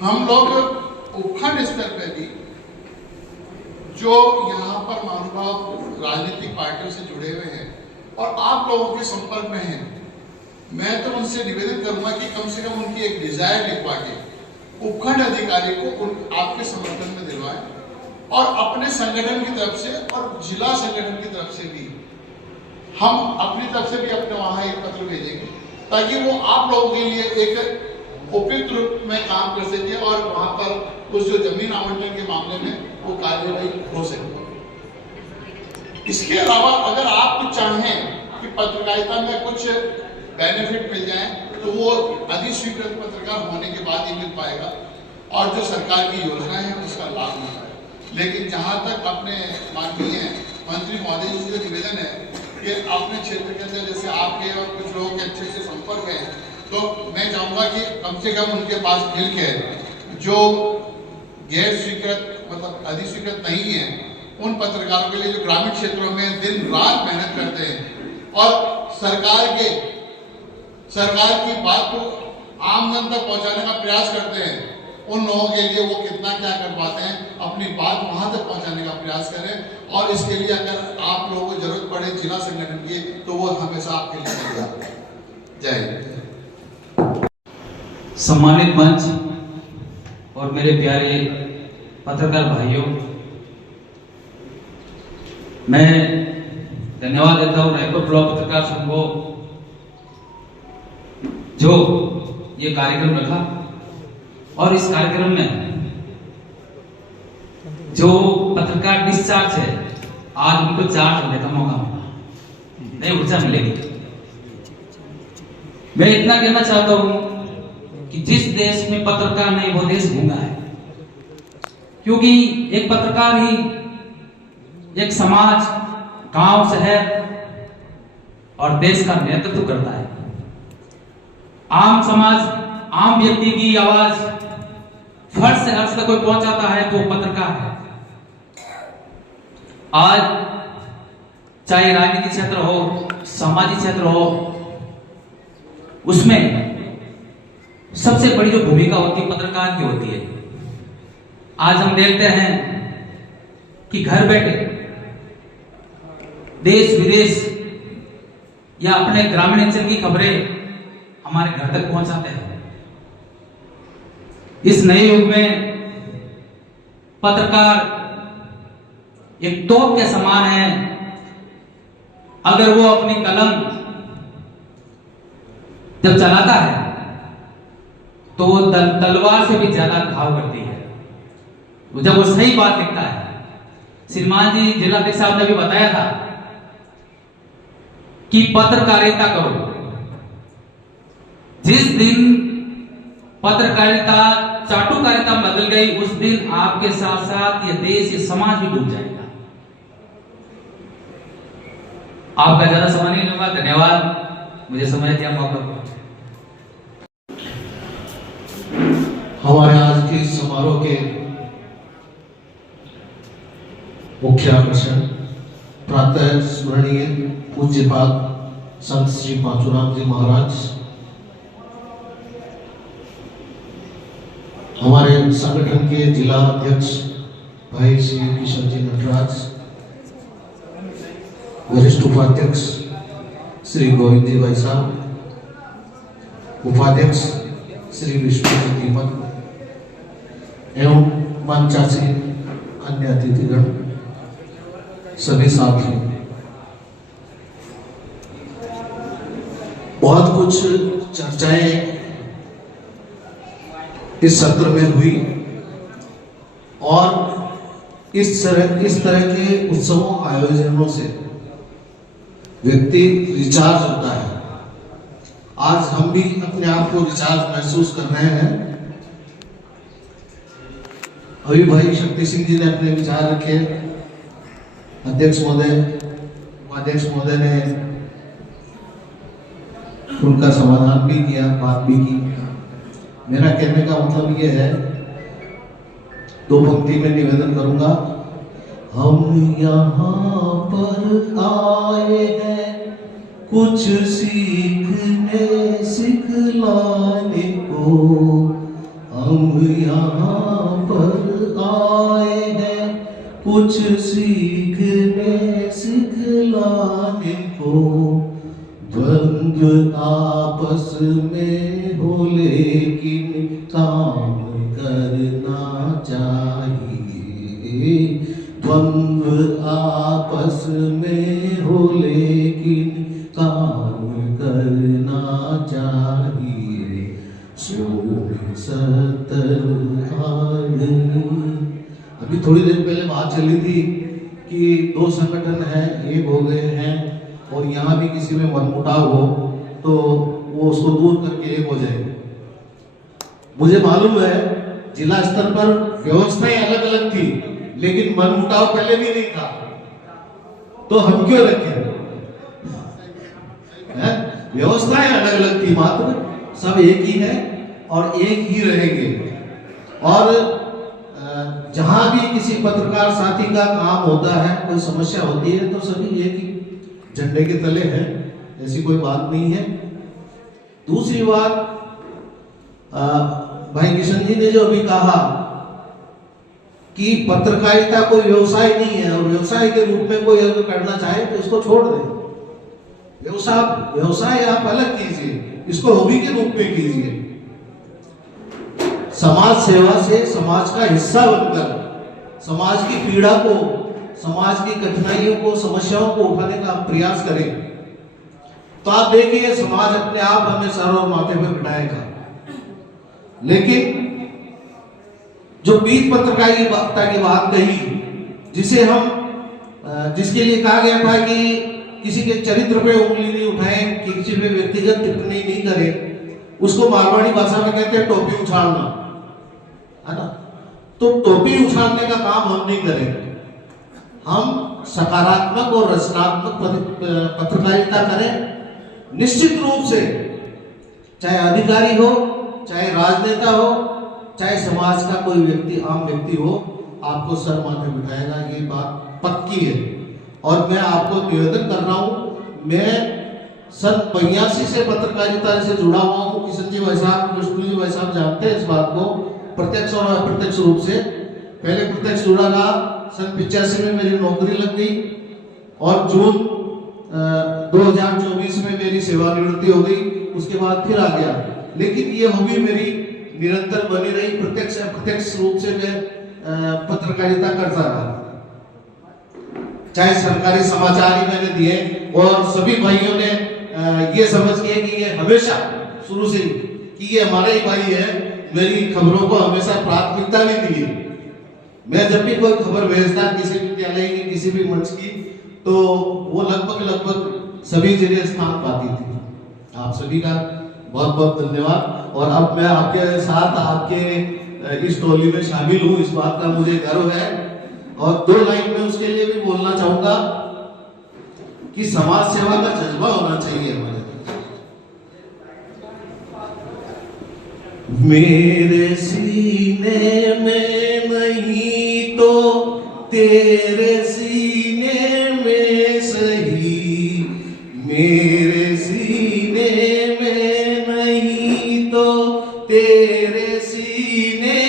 हम लोग उपखंड स्तर पे भी जो यहाँ पर महानुभाव राजनीतिक पार्टियों से जुड़े हुए हैं और आप लोगों के संपर्क में हैं, मैं तो उनसे निवेदन करूंगा कि कम से कम उनकी एक डिजायर लिखवा के उपखंड अधिकारी को आपके समर्थन में दिलवाएं और अपने संगठन की तरफ से और जिला संगठन की तरफ से भी हम अपनी तरफ से भी अपने वहां एक पत्र भेजेंगे ताकि वो आप लोगों के लिए एक उपयुक्त रूप में काम कर सके और वहां पर उस जो जमीन आवंटन के मामले में वो कार्यवाही हो सके। इसके अलावा अगर आप चाहें कि पत्रकारिता में कुछ बेनिफिट मिल जाए तो वो अधिस्वीकृत पत्रकार होने के बाद ही मिल पाएगा और जो सरकार की योजनाएं हैं उसका लाभ मिल पाएगा। लेकिन जहां तक अपने माननीय मंत्री महोदय जी से निवेदन है कि अपने क्षेत्र के अंदर जैसे आपके और कुछ लोगों के अच्छे से संपर्क में, तो मैं चाहूंगा कि कम से कम उनके पास मिलकर जो गैर स्वीकृत मतलब अधिस्वीकृत नहीं है उन पत्रकारों के लिए जो ग्रामीण क्षेत्रों में दिन रात मेहनत करते हैं और सरकार की बात को आम जन तक पहुंचाने का प्रयास करते हैं, उन लोगों के लिए वो कितना क्या कर पाते हैं, अपनी बात वहां तक पहुंचाने का प्रयास करें। और इसके लिए अगर आप लोगों को जरूरत पड़े जिला संगठन की तो वो हमेशा आपके लिए तैयार है। जय हिंद। सम्मानित मंच और मेरे प्यारे पत्रकार भाइयों, मैं धन्यवाद देता हूं रायपुर ब्लॉक पत्रकार संघ को जो ये कार्यक्रम रखा और इस कार्यक्रम में जो पत्रकार डिस्चार्ज है आज उनको चार्ज होने का मौका मिला, नई ऊर्जा मिलेगी। मैं इतना कहना चाहता हूं कि जिस देश में पत्रकार नहीं वो देश गूंगा है, क्योंकि एक पत्रकार ही एक समाज, गांव, शहर और देश का नेतृत्व करता है। आम समाज, आम व्यक्ति की आवाज फर्ज से अर्ज तक कोई पहुंचाता है तो पत्रकार है। आज चाहे राजनीतिक क्षेत्र हो, सामाजिक क्षेत्र हो, उसमें सबसे बड़ी जो भूमिका होती है पत्रकार की होती है। आज हम देखते हैं कि घर बैठे देश विदेश या अपने ग्रामीण अंचल की खबरें हमारे घर तक पहुंचाते हैं। इस नए युग में पत्रकार एक तोप के समान है। अगर वो अपनी कलम जब चलाता है तो वो तलवार से भी ज्यादा घाव करती है। जब वो सही बात लिखता है, श्रीमान जी जिला अध्यक्ष साहब ने भी बताया था कि पत्रकारिता करो। जिस दिन पत्रकारिता चाटुकारिता बदल गई, उस दिन आपके साथ साथ ये देश, ये समाज भी डूब जाएगा। आपका ज्यादा समय नहीं लूंगा, धन्यवाद मुझे समय दिया मौका। हमारे आज के समारोह के मुख्य आकर्षण प्रातः स्मरणीय पूज्यपाद संत श्री पांचुराम जी महाराज, हमारे संगठन के जिला अध्यक्ष भाई श्री किशन जी नटराज, वरिष्ठ उपाध्यक्ष श्री गोविंद जी भाई साहब, उपाध्यक्ष श्री विष्णु दीपक एवं मंचासीन अन्य अतिथिगण, सभी साथियों, बहुत कुछ चर्चाएं इस सत्र में हुई और इस तरह के उत्सवों आयोजनों से व्यक्ति रिचार्ज होता है। आज हम भी अपने आप को रिचार्ज महसूस कर रहे हैं। अभी भाई शक्ति सिंह जी ने अपने विचार रखे, अध्यक्ष महोदय, उपाध्यक्ष महोदय ने उनका समाधान भी किया, बात भी की। मेरा कहने का मतलब ये है, दो पंक्ति में निवेदन करूंगा। हम यहाँ पर आए हैं कुछ सीखने सिखलाने को, हम यहाँ पर आए हैं कुछ सीखने सिखलाने को। द्वंद्व आपस में हो लेकिन काम करना चाहिए। द्वंद्व आपस में हो लेकिन काम करना चाहिए। अभी थोड़ी देर पहले बात चली थी कि दो संगठन हैं, एक हो गए हैं और यहाँ भी किसी में मनमुटाव हो तो वो उसको दूर करके एक हो जाए। मुझे मालूम है जिला स्तर पर व्यवस्थाएं अलग अलग थी, लेकिन मनमुटाव पहले भी नहीं था, तो हम क्यों रखें? व्यवस्थाएं अलग अलग थी, मात्र सब एक ही है और एक ही रहेंगे। और जहां भी किसी पत्रकार साथी का काम होता है, कोई समस्या होती है, तो सभी एक ही झंडे के तले हैं, ऐसी कोई बात नहीं है। दूसरी बात, भाई किशन जी ने जो अभी कहा कि पत्रकारिता कोई व्यवसाय नहीं है और व्यवसाय के रूप में कोई अगर करना चाहे तो इसको छोड़ दें। व्यवसाय आप अलग कीजिए, इसको हॉबी के रूप में कीजिए। समाज सेवा से समाज का हिस्सा बनकर समाज की पीड़ा को, समाज की कठिनाइयों को, समस्याओं को उठाने का प्रयास करें, तो आप देखिए समाज अपने आप हमें सर और माथे पे बिठाएगा। लेकिन जो बीज पत्रकारिता की बात कही, जिसे हम जिसके लिए कहा गया था कि किसी के चरित्र पे उंगली नहीं उठाएं, किसी पे व्यक्तिगत टिप्पणी नहीं करें, उसको मारवाड़ी भाषा में कहते हैं टोपी उछालना, है ना। तो टोपी उछालने का काम हम नहीं करेंगे। हम सकारात्मक और रचनात्मक पत्रकारिता करें। निश्चित रूप से चाहे अधिकारी हो, चाहे राजनेता हो, चाहे समाज का कोई व्यक्ति, आम व्यक्ति हो, आपको सर माथे बिठाएगा, ये बात पक्की है। और मैं आपको निवेदन कर रहा हूं, मैं सन 85 से पत्रकारिता से जुड़ा हुआ हूं। किशन जी भाई साहब, विष्णु जी भाई साहब जानते हैं इस बात को, प्रत्यक्ष और अप्रत्यक्ष रूप से। पहले प्रत्यक्ष जुड़ा था, सन 85 में मेरी नौकरी लग गई और जून 2024 में मेरी सेवानिवृत्ति हो गई। उसके बाद फिर आ गया, लेकिन ये हॉबी मेरी निरंतर बनी रही। प्रत्यक्ष अप्रत्यक्ष रूप से मैं पत्रकारिता करता रहा, चाहे सरकारी समाचार ही मैंने दिए और सभी भाइयों ने ये समझ के कि ये हमेशा शुरू से ही कि ये हमारा ही भाई है, मेरी खबरों को हमेशा प्राथमिकता भी दी है। मैं जब भी कोई खबर भेजता किसी विद्यालय की, किसी भी मंच की, तो वो लगभग सभी जगह स्थान पाती थी। आप सभी का बहुत बहुत धन्यवाद। और अब मैं आपके साथ आपके इस टोली में शामिल हूँ, इस बात का मुझे गर्व है। और 2 लाइन में उसके लिए भी बोलना चाहूंगा कि समाज सेवा का जज्बा होना चाहिए हमारे। मेरे सीने में नहीं तो तेरे सीने में सही, मेरे सीने में नहीं तो तेरे सीने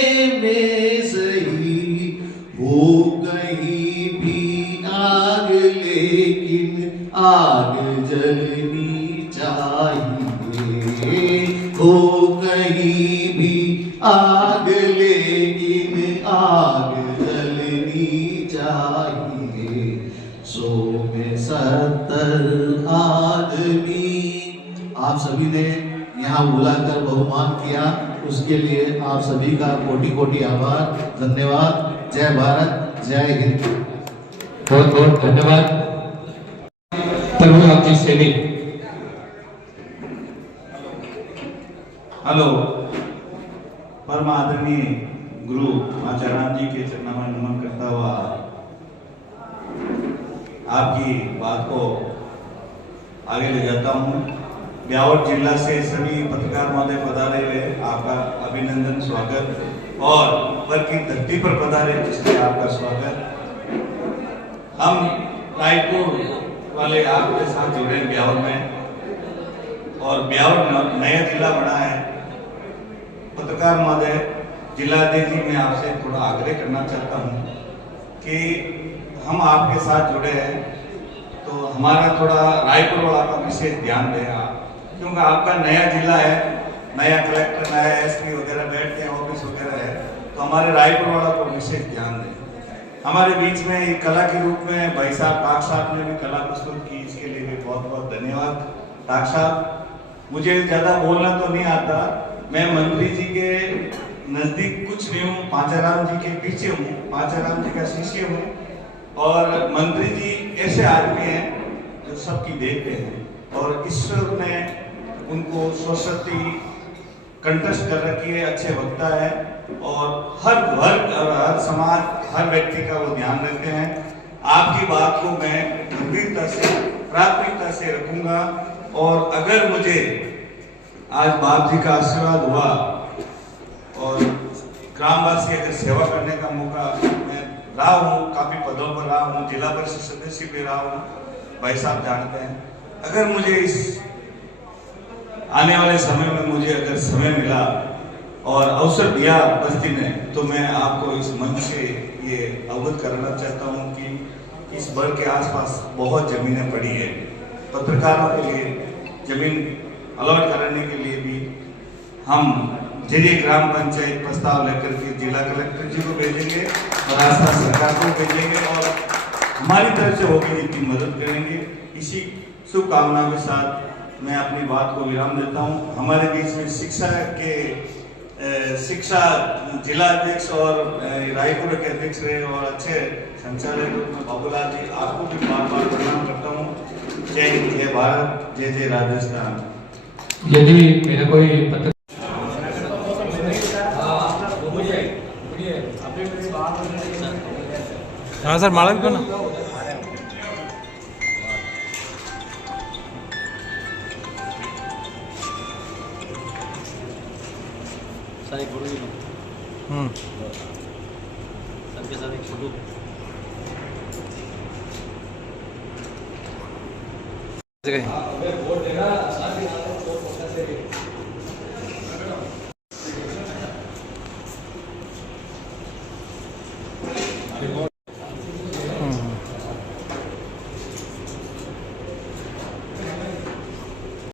में सही, हो कहीं भी आग लेकिन आग जलनी चाहिए, हो कहीं भी आग लेकिन आग जलनी चाहिए। 100 में 70 आदमी आप सभी ने यहाँ बुलाकर बहुमान किया, उसके लिए आप सभी का कोटि कोटि आभार, धन्यवाद। जय भारत, जय हिंद। बहुत बहुत धन्यवाद। तरबूज सैनी। हेलो, परम आदरणीय गुरु आचार्य जी के चरणों में नमन करता हुआ आपकी बात को आगे ले जाता हूँ। ब्यावर जिला से सभी पत्रकार महोदय पधारे हुए, आपका अभिनंदन, स्वागत। और ऊपर की धरती पर पधारे इसलिए आपका स्वागत। हम रायपुर वाले आपके साथ जुड़े ब्यावर में, और ब्यावर नया जिला बना है। पत्रकार महोदय, जिलाध्यक्ष जी, मैं आपसे थोड़ा आग्रह करना चाहता हूँ कि हम आपके साथ जुड़े हैं तो हमारा थोड़ा रायपुर वाला का विशेष ध्यान दें आप, क्योंकि आपका नया जिला है, नया कलेक्टर, नया एसपी वगैरह बैठते हैं, ऑफिस वगैरह है, तो हमारे रायपुर वाला को विशेष ध्यान दें। हमारे बीच में एक कला के रूप में भाई साहब टाक साहब ने भी कला प्रस्तुत की, इसके लिए भी बहुत बहुत धन्यवाद टाक साहब। मुझे ज़्यादा बोलना तो नहीं आता, मैं मंत्री जी के नज़दीक कुछ नहीं हूँ, पांचाराम जी के पीछे हूँ, पांचाराम जी का शिष्य हूँ। और मंत्री जी ऐसे आदमी हैं जो सबकी देखते हैं और ईश्वर ने उनको सरस्वती कंठस्थ कर रखी है, अच्छे वक्ता है और हर वर्ग और हर समाज, हर व्यक्ति का वो ध्यान रखते हैं। आपकी बात को मैं गंभीरता से, प्राथमिकता से रखूंगा। और अगर मुझे आज बाप जी का आशीर्वाद हुआ और ग्रामवासी अगर सेवा करने का मौका, मैं रहा हूँ, काफी पदों पर रहा हूँ, जिला परिषद सदस्य भी रहा हूँ, भाई साहब जानते हैं। अगर मुझे इस आने वाले समय में मुझे अगर समय मिला और अवसर दिया बस्ती ने, तो मैं आपको इस मंच से ये अवगत कराना चाहता हूँ कि इस बल के आसपास बहुत जमीनें पड़ी है। पत्रकारों के लिए जमीन अलॉट कराने के लिए भी हम जिले ग्राम पंचायत प्रस्ताव लेकर के जिला कलेक्टर जी को भेजेंगे और राजस्थान सरकार को भेजेंगे और हमारी तरफ से होगी जितनी मदद करेंगे। इसी शुभकामना के साथ मैं अपनी बात को विराम देता हूँ। हमारे बीच में शिक्षा जिला अध्यक्ष और रायपुर के अध्यक्ष रहे और अच्छे संचालक रूप में बाबूलाल जी, आपको भी बार बार प्रणाम करता हूँ। जय हिंद, जय भारत, जय जय राजस्थान। यदि मेरा कोई पत्र हाँ सर, माला भी बना। सबके साथ एक फोटो। जगह